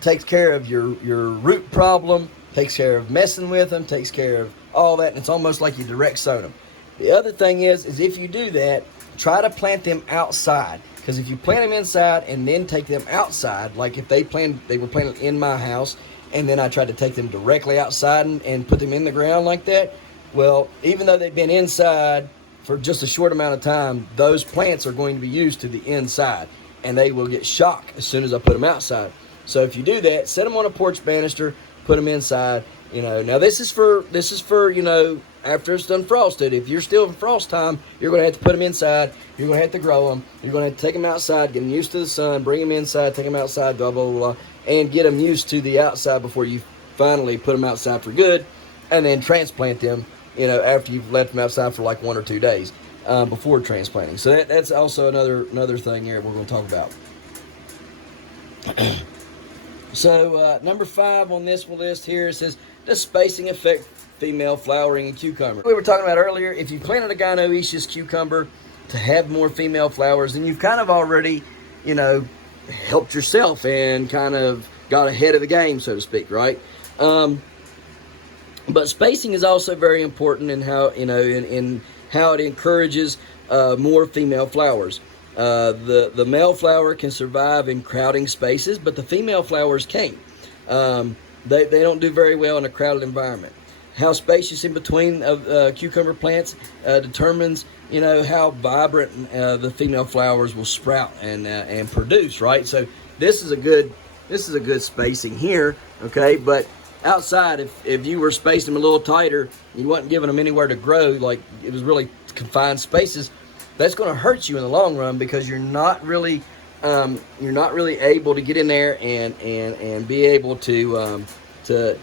takes care of your root problem, takes care of messing with them, takes care of all that, and it's almost like you direct sow them. The other thing is if you do that, try to plant them outside, because if you plant them inside and then take them outside, like if they were planted in my house, and then I tried to take them directly outside and put them in the ground like that, well, even though they've been inside for just a short amount of time, those plants are going to be used to the inside, and they will get shocked as soon as I put them outside. So if you do that, set them on a porch banister, put them inside. You know, now this is for you know, after it's done frosted. If you're still in frost time, you're going to have to put them inside. You're going to have to grow them. You're going to have to take them outside, get them used to the sun, bring them inside, take them outside, blah, blah, blah, blah, and get them used to the outside before you finally put them outside for good, and then transplant them, you know, after you've left them outside for like 1 or 2 days before transplanting. So that's also another thing here we're going to talk about. So number 5 on this list here, it says, does spacing affect female flowering in cucumber? We were talking about earlier, if you planted a gynoecious cucumber to have more female flowers, then you've kind of already, you know, helped yourself and kind of got ahead of the game, so to speak, right? But spacing is also very important in how, you know, in how it encourages more female flowers. The male flower can survive in crowding spaces, but the female flowers can't. They don't do very well in a crowded environment. How spacious in between cucumber plants determines, you know, how vibrant the female flowers will sprout and produce, right? So this is a good spacing here, okay? But outside, if you were spacing them a little tighter, you wasn't giving them anywhere to grow, like it was really confined spaces, that's going to hurt you in the long run, because you're not really able to get in there and be able to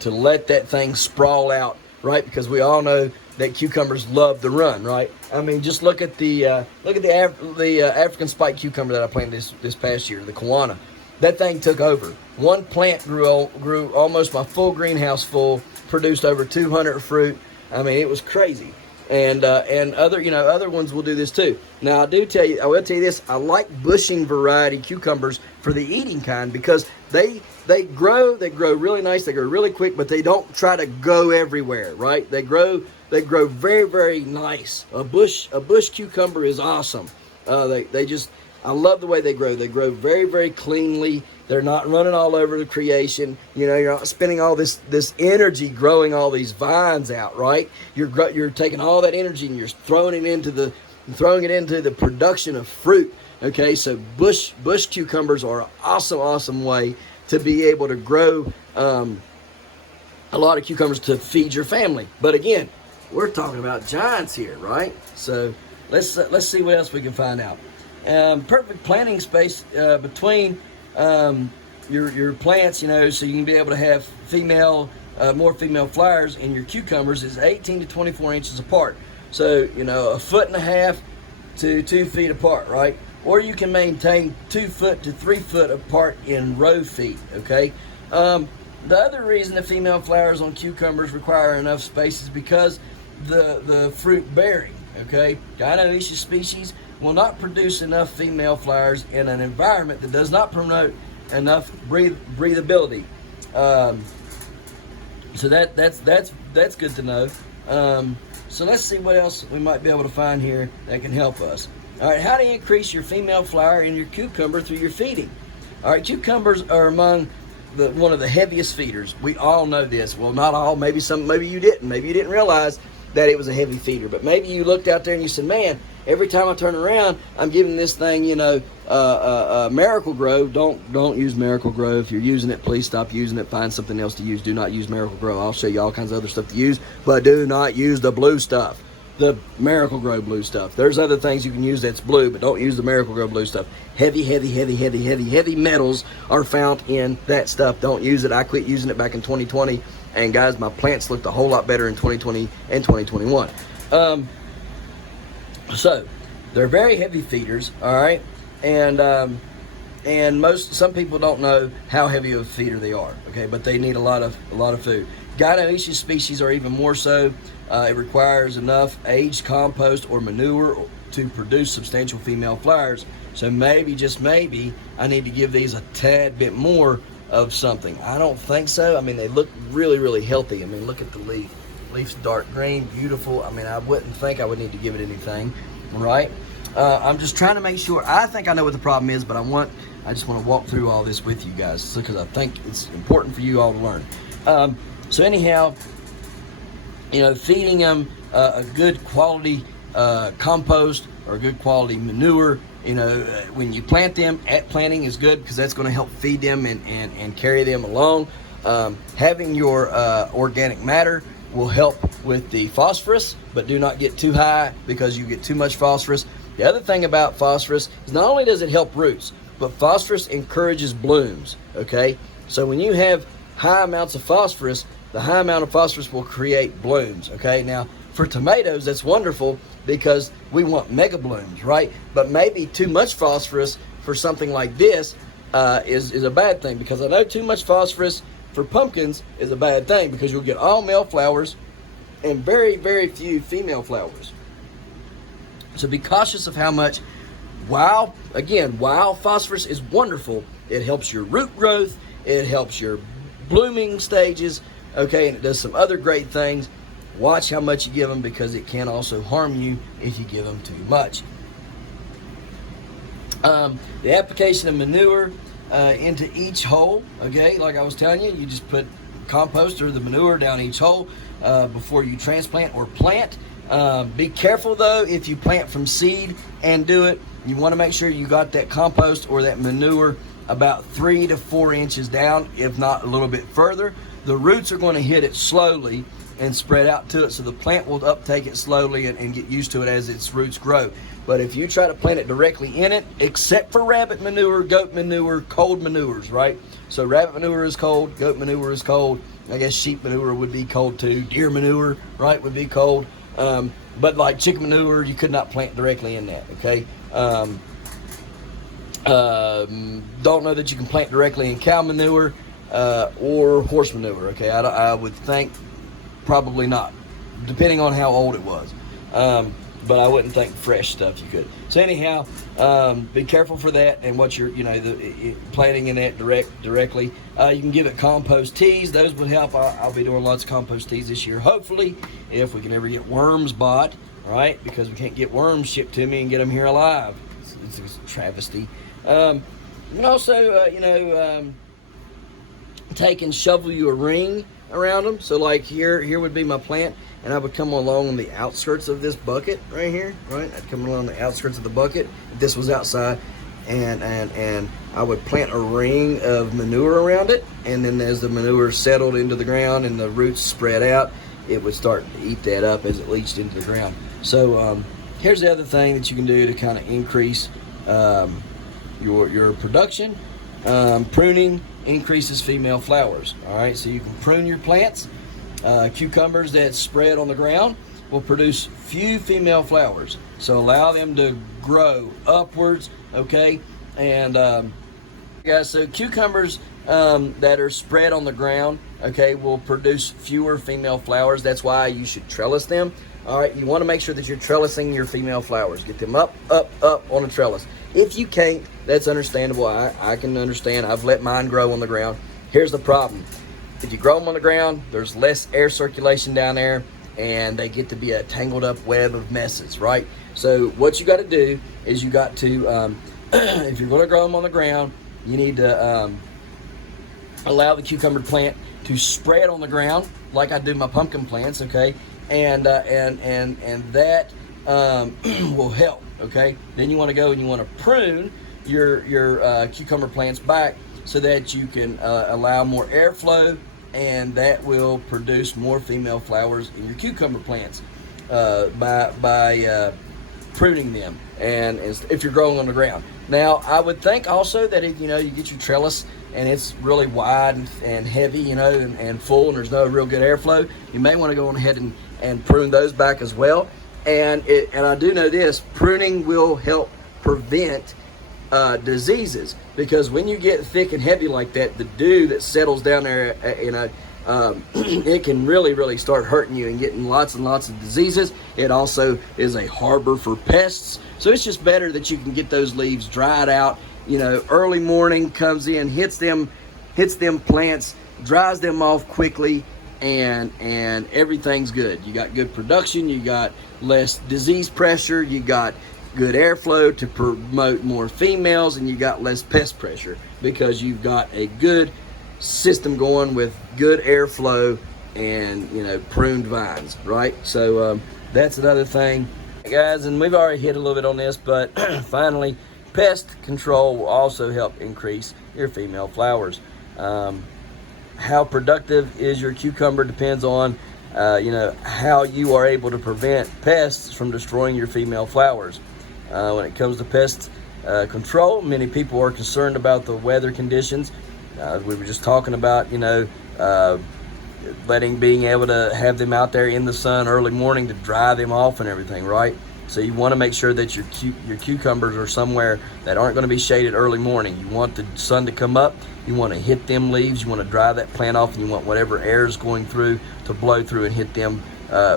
let that thing sprawl out, right? Because we all know that cucumbers love to run, right? I mean, just look at the African spike cucumber that I planted this past year, the Kiwana. That thing took over. One plant grew almost my full greenhouse full, produced over 200 fruit. I mean, it was crazy. And other ones will do this too. Now I will tell you this, I like bushing variety cucumbers for the eating kind, because they grow really nice, they grow really quick, but they don't try to go everywhere, right? They grow very, very nice. A bush cucumber is awesome. I love the way they grow. They grow very, very cleanly. They're not running all over the creation. You know, you're not spending all this energy growing all these vines out, right? You're taking all that energy and you're throwing it into the production of fruit. Okay, so bush cucumbers are an awesome way to be able to grow a lot of cucumbers to feed your family. But again, we're talking about giants here, right? So let's see what else we can find out. Perfect planting space between your plants, you know, so you can be able to have more female flowers in your cucumbers, is 18 to 24 inches apart. So, you know, 1.5 feet to 2 feet apart, right? Or you can maintain 2 foot to 3 foot apart in row feet, okay? The other reason the female flowers on cucumbers require enough space is because the fruit bearing, okay? Gynoecious species will not produce enough female flowers in an environment that does not promote enough breathability. So that's good to know. So let's see what else we might be able to find here that can help us. All right, how to increase your female flower in your cucumber through your feeding. All right, cucumbers are among one of the heaviest feeders. We all know this. Well, not all. Maybe you didn't. Maybe you didn't realize that it was a heavy feeder. But maybe you looked out there and you said, man, every time I turn around, I'm giving this thing, Miracle Grow. Don't use Miracle Grow. If you're using it, please stop using it. Find something else to use. Do not use Miracle Grow. I'll show you all kinds of other stuff to use, but do not use the blue stuff. The Miracle Grow blue stuff. There's other things you can use that's blue, but don't use the Miracle Grow blue stuff. Heavy metals are found in that stuff. Don't use it. I quit using it back in 2020, and guys, my plants looked a whole lot better in 2020 and 2021. So they're very heavy feeders, all right, and some people don't know how heavy of a feeder they are, okay, but they need a lot of food. Dyamonium species are even more so. It requires enough aged compost or manure to produce substantial female flowers. So maybe, just maybe, I need to give these a tad bit more of something. I don't think so. I mean, they look really, really healthy. I mean, look at the leaf. Leaf's dark green, beautiful. I mean, I wouldn't think I would need to give it anything, right? I'm just trying to make sure. I think I know what the problem is, but I just want to walk through all this with you guys because I think it's important for you all to learn. So anyhow, feeding them a good quality compost or a good quality manure, when you plant them, at planting is good because that's going to help feed them and carry them along. Having your organic matter will help with the phosphorus, but do not get too high because you get too much phosphorus. The other thing about phosphorus is not only does it help roots, but phosphorus encourages blooms, okay? So when you have high amounts of phosphorus, the high amount of phosphorus will create blooms, okay? Now, for tomatoes, that's wonderful because we want mega blooms, right? But maybe too much phosphorus for something like this is a bad thing, because I know too much phosphorus for pumpkins is a bad thing because you'll get all male flowers and very, very few female flowers. So be cautious of how much. While phosphorus is wonderful, it helps your root growth, it helps your blooming stages, okay, and it does some other great things. Watch how much you give them because it can also harm you if you give them too much. The application of manure into each hole, okay, like I was telling you, you just put compost or the manure down each hole before you transplant or plant. Be careful though if you plant from seed and do it. You want to make sure you got that compost or that manure about 3 to 4 inches down, if not a little bit further. The roots are going to hit it slowly and spread out to it, so the plant will uptake it slowly and get used to it as its roots grow. But if you try to plant it directly in it, except for rabbit manure, goat manure, cold manures, right? So rabbit manure is cold, goat manure is cold. I guess sheep manure would be cold too. Deer manure, right, would be cold. But like chicken manure, you could not plant directly in that, okay? Don't know that you can plant directly in cow manure or horse manure, okay? I would think probably not, depending on how old it was. But I wouldn't think fresh stuff you could. So anyhow, be careful for that and what you're, planting in that directly. You can give it compost teas. Those would help. I'll be doing lots of compost teas this year, hopefully, if we can ever get worms bought, right? Because we can't get worms shipped to me and get them here alive. It's a travesty. You can also, take and shovel you a ring around them. So like here would be my plant, and I would come along the outskirts of this bucket right here, right? I'd come along the outskirts of the bucket if this was outside, and I would plant a ring of manure around it, and then as the manure settled into the ground and the roots spread out, it would start to eat that up as it leached into the ground. So here's the other thing that you can do to kind of increase your production. Pruning increases female flowers. All right, so you can prune your plants. Cucumbers that spread on the ground will produce few female flowers, so allow them to grow upwards, okay? And guys, so cucumbers that are spread on the ground, okay, will produce fewer female flowers. That's why you should trellis them. All right, you want to make sure that you're trellising your female flowers. Get them up on a trellis. If you can't, that's understandable. I can understand. I've let mine grow on the ground. Here's the problem. If you grow them on the ground, there's less air circulation down there, and they get to be a tangled up web of messes, right? So what you got to do is you got to, if you're going to grow them on the ground, you need to allow the cucumber plant to spread on the ground like I do my pumpkin plants, okay? And that will help, okay? Then you want to go and you want to prune your cucumber plants back so that you can allow more airflow, and that will produce more female flowers in your cucumber plants by pruning them, and if you're growing on the ground. Now, I would think also that if you get your trellis and it's really wide and heavy, and full, and there's no real good airflow, you may want to go on ahead and prune those back as well. And I do know this, pruning will help prevent diseases, because when you get thick and heavy like that, the dew that settles down there, it can really start hurting you and getting lots and lots of diseases. It also is a harbor for pests, so it's just better that you can get those leaves dried out. Early morning comes in, hits them plants, dries them off quickly, and everything's good. You got good production, you got less disease pressure, you got good airflow to promote more females, and you got less pest pressure because you've got a good system going with good airflow and pruned vines, right? So that's another thing, guys, and we've already hit a little bit on this, but finally, pest control will also help increase your female flowers. How productive is your cucumber depends on how you are able to prevent pests from destroying your female flowers. When it comes to pest control, many people are concerned about the weather conditions. We were just talking about, being able to have them out there in the sun early morning to dry them off and everything, right? So you want to make sure that your cucumbers are somewhere that aren't going to be shaded early morning. You want the sun to come up, you want to hit them leaves, you want to dry that plant off, and you want whatever air is going through to blow through and hit them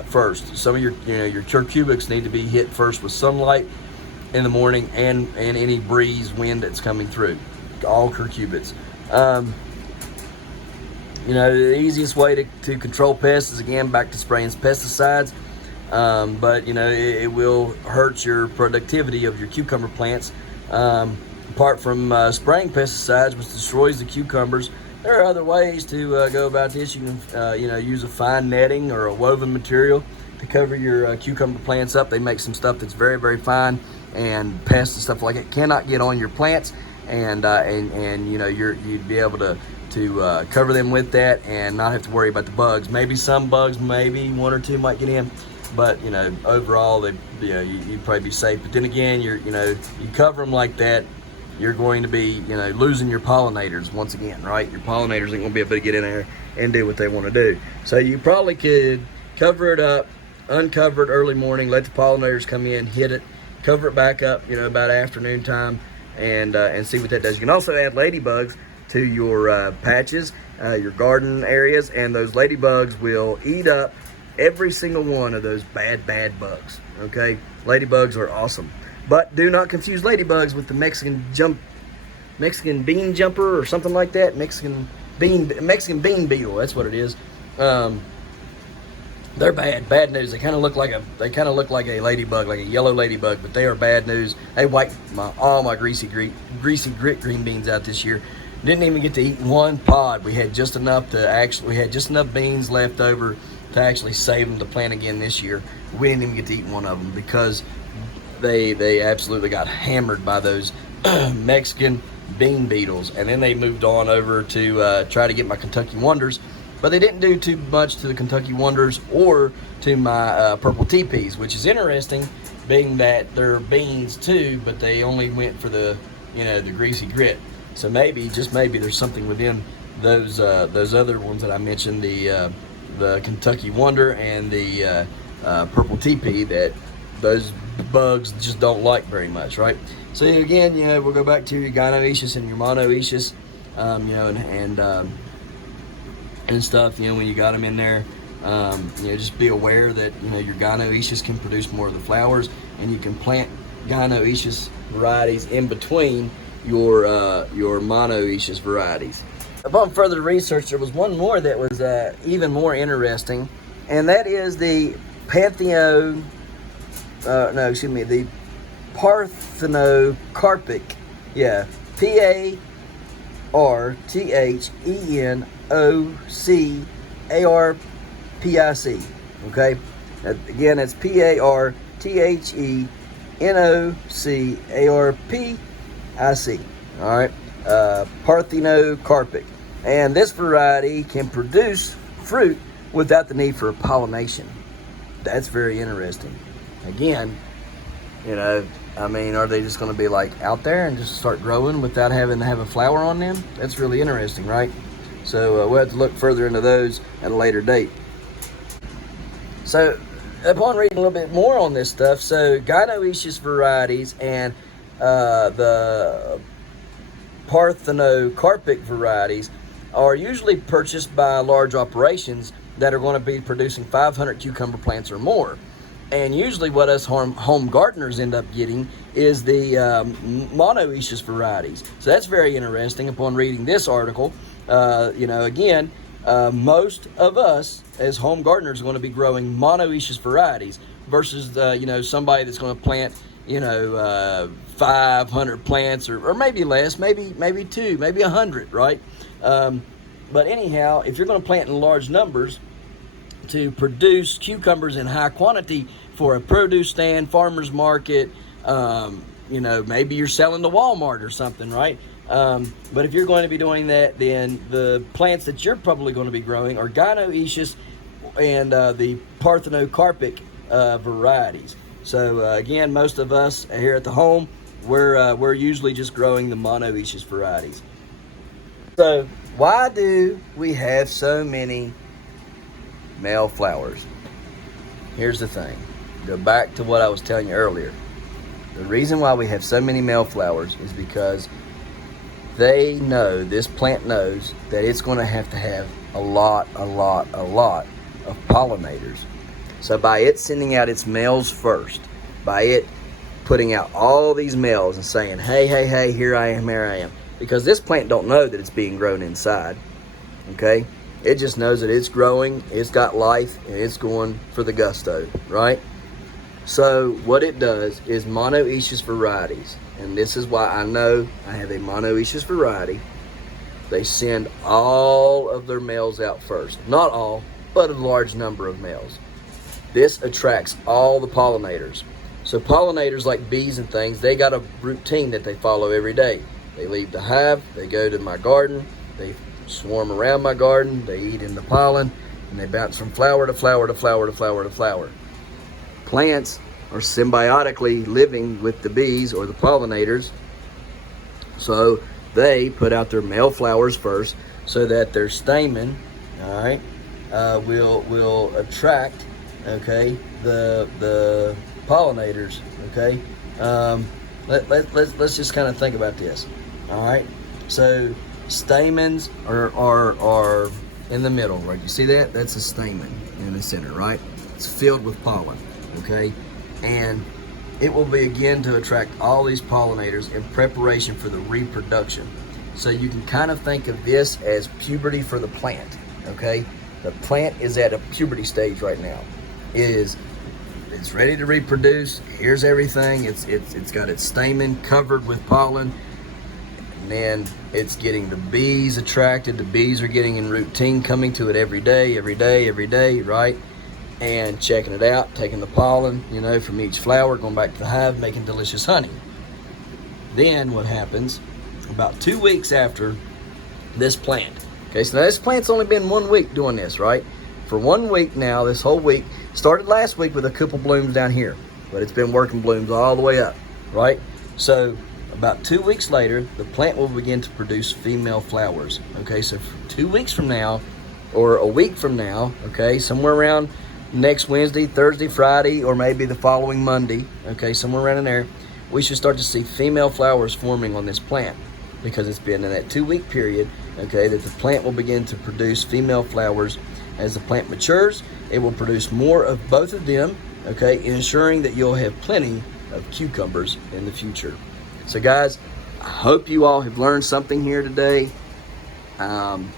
first. Some of your cucurbits need to be hit first with sunlight in the morning and any breeze, wind that's coming through. All cucurbits. The easiest way to control pests is, again, back to spraying pesticides. But it will hurt your productivity of your cucumber plants. Apart from spraying pesticides, which destroys the cucumbers, there are other ways to go about this. You can use a fine netting or a woven material to cover your cucumber plants up. They make some stuff that's very fine, and pests and stuff like it cannot get on your plants, and you'd be able to cover them with that and not have to worry about the bugs. Maybe some bugs, maybe one or two might get in, but overall you'd probably be safe. But then again, you cover them like that, you're going to be losing your pollinators once again, right? Your pollinators ain't gonna be able to get in there and do what they want to do. So you probably could cover it up, uncover it early morning, let the pollinators come in, hit it, cover it back up about afternoon time, and see what that does. You can also add ladybugs to your patches, your garden areas, and those ladybugs will eat up every single one of those bad bugs, okay? Ladybugs are awesome. But do not confuse ladybugs with the Mexican bean jumper or something like that. Mexican bean beetle, that's what it is. They're bad news. They kind of look like a ladybug, like a yellow ladybug, but they are bad news. They wiped all my greasy grit green beans out this year. Didn't even get to eat one pod. We had just enough beans left over to actually save them to plant again this year. We didn't even get to eat one of them because they absolutely got hammered by those Mexican bean beetles. And then they moved on over to try to get my Kentucky Wonders, but they didn't do too much to the Kentucky Wonders or to my purple teepees, which is interesting, being that they're beans too, but they only went for the greasy grit. So maybe, just maybe, there's something within those other ones that I mentioned, the Kentucky Wonder and the purple teepee, that those bugs just don't like very much, right? So again, we'll go back to your gynoecious and your monoecious, and stuff. When you got them in there, just be aware that your gynoecious can produce more of the flowers, and you can plant gynoecious varieties in between your monoecious varieties. Upon further research, there was one more that was even more interesting, and that is the Pantheon no, excuse me, the parthenocarpic, yeah, Parthenocarpic, okay? Again, that's Parthenocarpic, all right? Parthenocarpic. And this variety can produce fruit without the need for pollination. That's very interesting. Again, you know, I mean, are they just going to be like out there and just start growing without having to have a flower on them? That's really interesting, right? So we'll have to look further into those at a later date. So upon reading a little bit more on this stuff, so gynoecious varieties and the parthenocarpic varieties are usually purchased by large operations that are going to be producing 500 cucumber plants or more. And usually what us home gardeners end up getting is the monoecious varieties. So that's very interesting upon reading this article. You know, again, most of us as home gardeners are going to be growing monoecious varieties versus, you know, somebody that's going to plant, you know, 500 plants or maybe less, maybe 2, maybe 100, right? But anyhow, if you're going to plant in large numbers to produce cucumbers in high quantity for a produce stand, farmer's market, you know, maybe you're selling to Walmart or something, right? But if you're going to be doing that, then the plants that you're probably going to be growing are gynoecious and the parthenocarpic varieties. So again, most of us here at the home, we're usually just growing the monoecious varieties. So why do we have so many male flowers? Here's the thing. Go back to what I was telling you earlier. The reason why we have so many male flowers is because they know, this plant knows that it's going to have a lot of pollinators. So by it sending out its males first, by it putting out all these males and saying, hey, here I am, because this plant don't know that it's being grown inside, okay? It just knows that it's growing, it's got life, and it's going for the gusto, right? So what it does is monoecious varieties, and this is why I know I have a monoecious variety. They send all of their males out first. Not all, but a large number of males. This attracts all the pollinators. So pollinators like bees and things, they got a routine that they follow every day. They leave the hive, they go to my garden, they swarm around my garden, they eat in the pollen, and they bounce from flower to flower to flower to flower to flower. Plants are symbiotically living with the bees or the pollinators, so they put out their male flowers first so that their stamen, all right, will attract, okay, the pollinators, okay. Let's just kind of think about this, all right. So stamens are in the middle, right? You see that? That's a stamen in the center, right? It's filled with pollen, okay? And it will begin to attract all these pollinators in preparation for the reproduction. So you can kind of think of this as puberty for the plant, okay? The plant is at a puberty stage right now. It's ready to reproduce. Here's everything. It's got its stamen covered with pollen. And then it's getting the bees attracted. The bees are getting in routine, coming to it every day, right? And checking it out, taking the pollen, you know, from each flower, going back to the hive, making delicious honey. Then what happens, about 2 weeks after this plant, okay, so now this plant's only been 1 week doing this, right? For 1 week now, this whole week, started last week with a couple blooms down here, but it's been working blooms all the way up, right? So about 2 weeks later, the plant will begin to produce female flowers, okay? So for 2 weeks from now, or a week from now, okay, somewhere around next Wednesday, Thursday, Friday, or maybe the following Monday, okay, somewhere around in there, we should start to see female flowers forming on this plant, because it's been in that 2 week period, okay, that the plant will begin to produce female flowers. As the plant matures, it will produce more of both of them, okay, ensuring that you'll have plenty of cucumbers in the future. So guys, I hope you all have learned something here today. I'm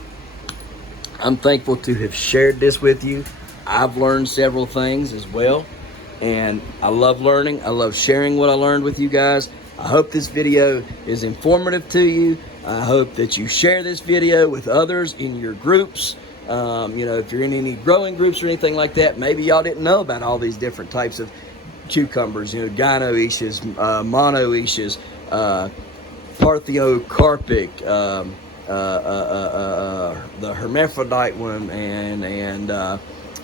thankful to have shared this with you. I've learned several things as well. And I love learning. I love sharing what I learned with you guys. I hope this video is informative to you. I hope that you share this video with others in your groups. You know, if you're in any growing groups or anything like that, maybe y'all didn't know about all these different types of cucumbers. You know, Gynoecious, Monoecious, Parthenocarpic, the hermaphrodite one, and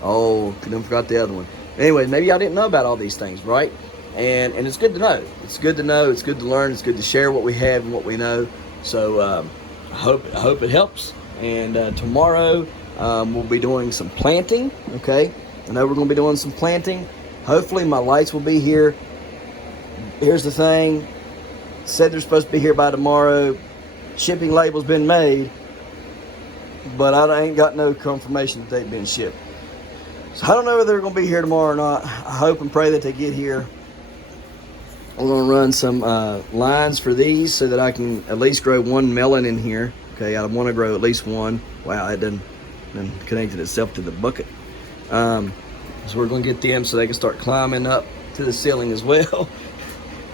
oh, I forgot the other one. Anyway, maybe y'all didn't know about all these things, right? And it's good to know. It's good to know. It's good to learn. It's good to share what we have and what we know. So I hope it helps. And tomorrow we'll be doing some planting. Okay, I know we're going to be doing some planting. Hopefully my lights will be here. Here's the thing. Said they're supposed to be here by tomorrow. Shipping label's been made, but I ain't got no confirmation that they've been shipped. So I don't know whether they're going to be here tomorrow or not. I hope and pray that they get here. I'm going to run some lines for these so that I can at least grow one melon in here. Okay, I want to grow at least one. Wow, it done connected itself to the bucket. So we're going to get them so they can start climbing up to the ceiling as well.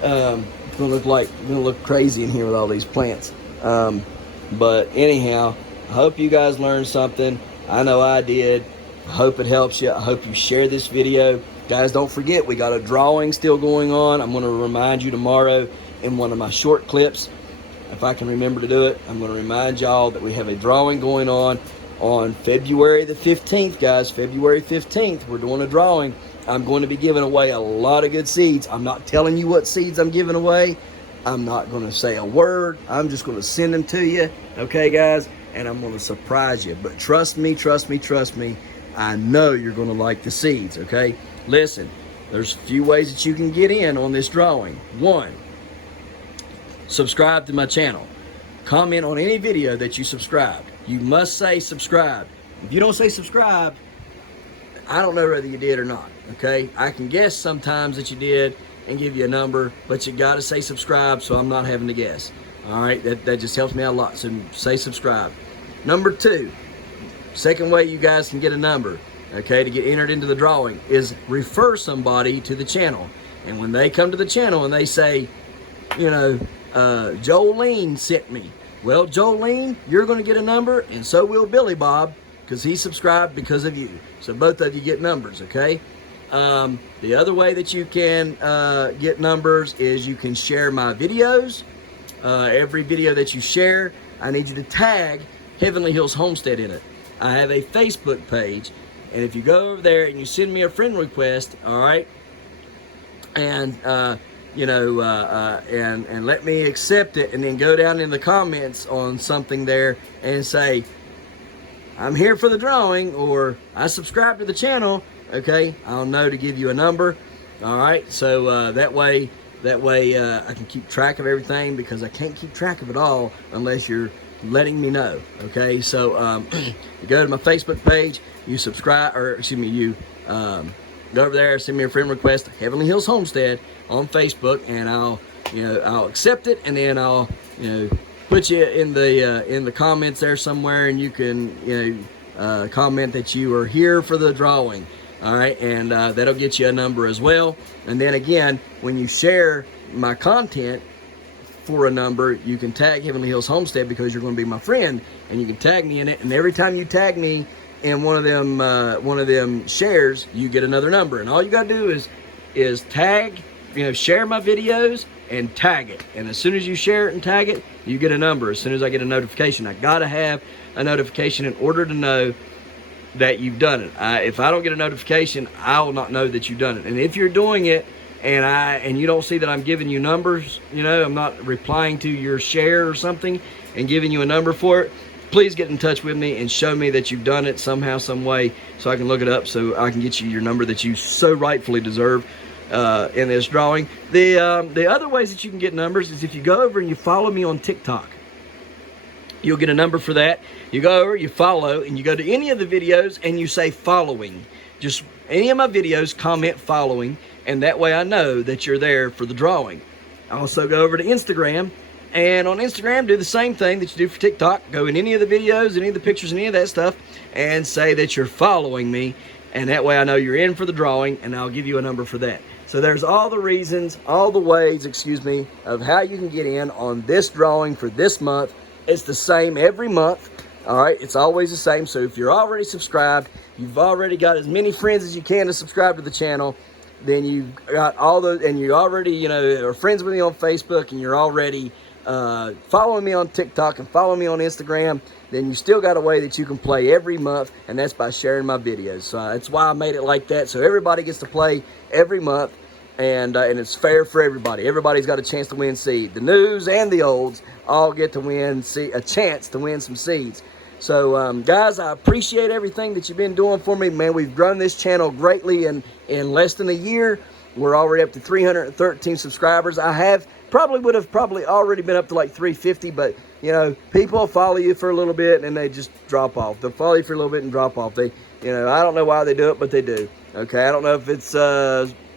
It's going to look crazy in here with all these plants. But anyhow, I hope you guys learned something. I know I did. I hope it helps you. I hope you share this video. Guys, don't forget, we got a drawing still going on. I'm going to remind you tomorrow in one of my short clips. If I can remember to do it, I'm going to remind y'all that we have a drawing going on February the 15th, guys. February 15th, we're doing a drawing. I'm going to be giving away a lot of good seeds. I'm not telling you what seeds I'm giving away. I'm not going to say a word. I'm just going to send them to you, okay, guys? And I'm going to surprise you. But trust me, trust me, trust me. I know you're going to like the seeds, okay? Listen, there's a few ways that you can get in on this drawing. One, subscribe to my channel. Comment on any video that you subscribed. You must say subscribe. If you don't say subscribe, I don't know whether you did or not, okay? I can guess sometimes that you did and give you a number, but you got to say subscribe so I'm not having to guess. All right, that just helps me out a lot, so say subscribe. Number two, second way you guys can get a number, okay, to get entered into the drawing is refer somebody to the channel. And when they come to the channel and they say, you know, Jolene sent me. Well, Jolene, you're going to get a number, and so will Billy Bob, because he subscribed because of you. So both of you get numbers, okay? The other way that you can get numbers is you can share my videos. Every video that you share, I need you to tag Heavenly Hills Homestead in it. I have a Facebook page, and if you go over there and you send me a friend request, all right, and you know, and let me accept it, and then go down in the comments on something there and say, I'm here for the drawing, or I subscribe to the channel, okay, I'll know to give you a number. All right, so that way I can keep track of everything, because I can't keep track of it all unless you're letting me know, okay? So you go to my Facebook page, you subscribe, or excuse me, you go over there, send me a friend request, Heavenly Hills Homestead on Facebook, and I'll accept it, and then I'll put you in the comments there somewhere, and you can comment that you are here for the drawing. All right, and that'll get you a number as well. And then again, when you share my content for a number, you can tag Heavenly Hills Homestead, because you're going to be my friend, and you can tag me in it. And every time you tag me in one of them shares, you get another number. And all you got to do is tag, share my videos and tag it. And as soon as you share it and tag it, you get a number. As soon as I get a notification, I got to have a notification in order to know that you've done it. If I don't get a notification, I will not know that you've done it. And if you're doing it and you don't see that I'm giving you numbers, I'm not replying to your share or something and giving you a number for it, please get in touch with me and show me that you've done it somehow, some way, so I can look it up, so I can get you your number that you so rightfully deserve in this drawing. The other ways that you can get numbers is if you go over and you follow me on TikTok. You'll get a number for that. You go over, you follow, and you go to any of the videos and you say following. Just any of my videos, comment following, and that way I know that you're there for the drawing. I also go over to Instagram, and on Instagram do the same thing that you do for TikTok. Go in any of the videos, any of the pictures, any of that stuff, and say that you're following me, and that way I know you're in for the drawing, and I'll give you a number for that. So there's all the reasons, all the ways, excuse me, of how you can get in on this drawing for this month. It's the same every month, all right? It's always the same. So if you're already subscribed, you've already got as many friends as you can to subscribe to the channel, then you've got all those, and you already, you know, are friends with me on Facebook, and you're already following me on TikTok and following me on Instagram, then you still got a way that you can play every month, and that's by sharing my videos. So that's why I made it like that, so everybody gets to play every month, and it's fair for everybody. Everybody's got a chance to win seed. The news and the olds all get to win a chance to win some seeds. So guys, I appreciate everything that you've been doing for me, man. We've grown this channel greatly in less than a year. We're already up to 313 subscribers. I would have already been up to like 350, but you know, people follow you for a little bit and they just drop off. They'll follow you for a little bit and drop off. I don't know why they do it, but they do. Okay, I don't know if it's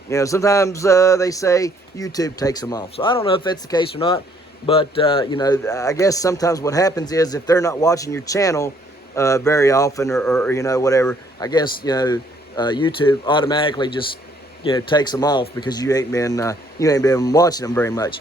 you know, sometimes they say YouTube takes them off. So I don't know if that's the case or not, but you know, I guess sometimes what happens is if they're not watching your channel very often, or you know, whatever, I guess, you know, YouTube automatically just, you know, takes them off because you ain't been watching them very much.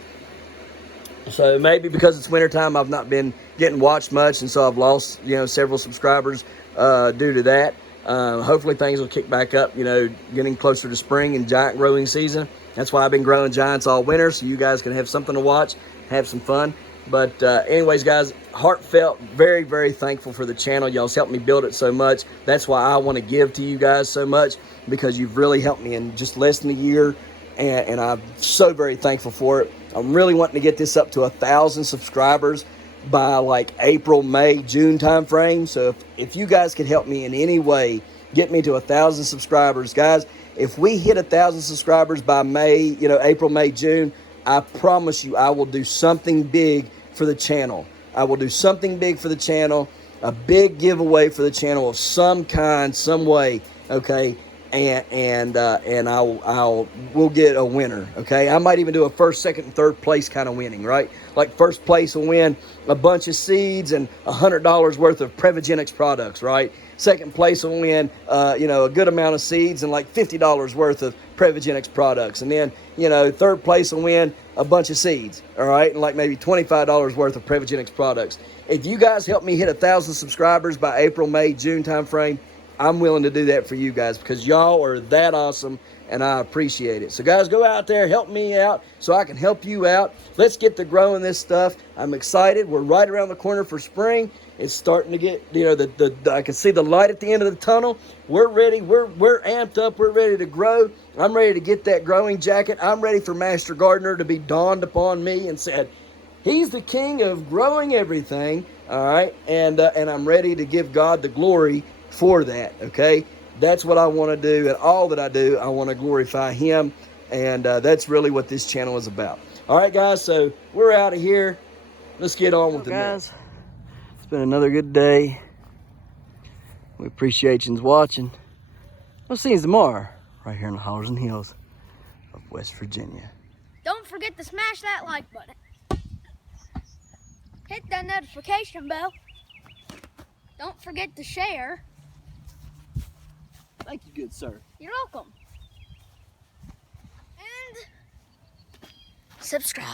So maybe because it's wintertime, I've not been getting watched much, and so I've lost, you know, several subscribers due to that. Hopefully things will kick back up, you know, getting closer to spring and giant growing season. That's why I've been growing giants all winter, so you guys can have something to watch, have some fun. But anyways, guys, heartfelt, very, very thankful for the channel. Y'all's helped me build it so much. That's why I want to give to you guys so much, because you've really helped me in just less than a year, and I'm so very thankful for it. I'm really wanting to get this up to 1,000 subscribers by like April, May, June time frame. So if you guys could help me in any way, get me to 1,000 subscribers, guys. If we hit 1,000 subscribers by May, you know, April, May, June, I promise you I will do something big for the channel. I will do something big for the channel, a big giveaway for the channel of some kind, some way, okay? And we'll get a winner, okay? I might even do a first, second, and third place kind of winning, right? Like first place will win a bunch of seeds and $100 worth of Prevogenics products, right? Second place will win, you know, a good amount of seeds and like $50 worth of Prevogenics products. And then, you know, third place will win a bunch of seeds, all right? And like maybe $25 worth of Prevogenics products. If you guys help me hit 1,000 subscribers by April, May, June time frame, I'm willing to do that for you guys, because y'all are that awesome, and I appreciate it. So guys, go out there, help me out so I can help you out. Let's get to growing this stuff. I'm excited. We're right around the corner for spring. It's starting to get, you know, I can see the light at the end of the tunnel. We're ready. We're amped up. We're ready to grow. I'm ready to get that growing jacket. I'm ready for Master Gardener to be dawned upon me and said, he's the king of growing everything, all right? And I'm ready to give God the glory for that, okay? That's what I want to do, and all that I do, I want to glorify him, and that's really what this channel is about. All right, guys, so we're out of here. Let's get on with the guys. It's been another good day. We appreciate you watching. We'll see you tomorrow right here in the hollers and hills of West Virginia. Don't forget to smash that like button. Hit that notification bell. Don't forget to share. Thank you, good sir. You're welcome. And subscribe.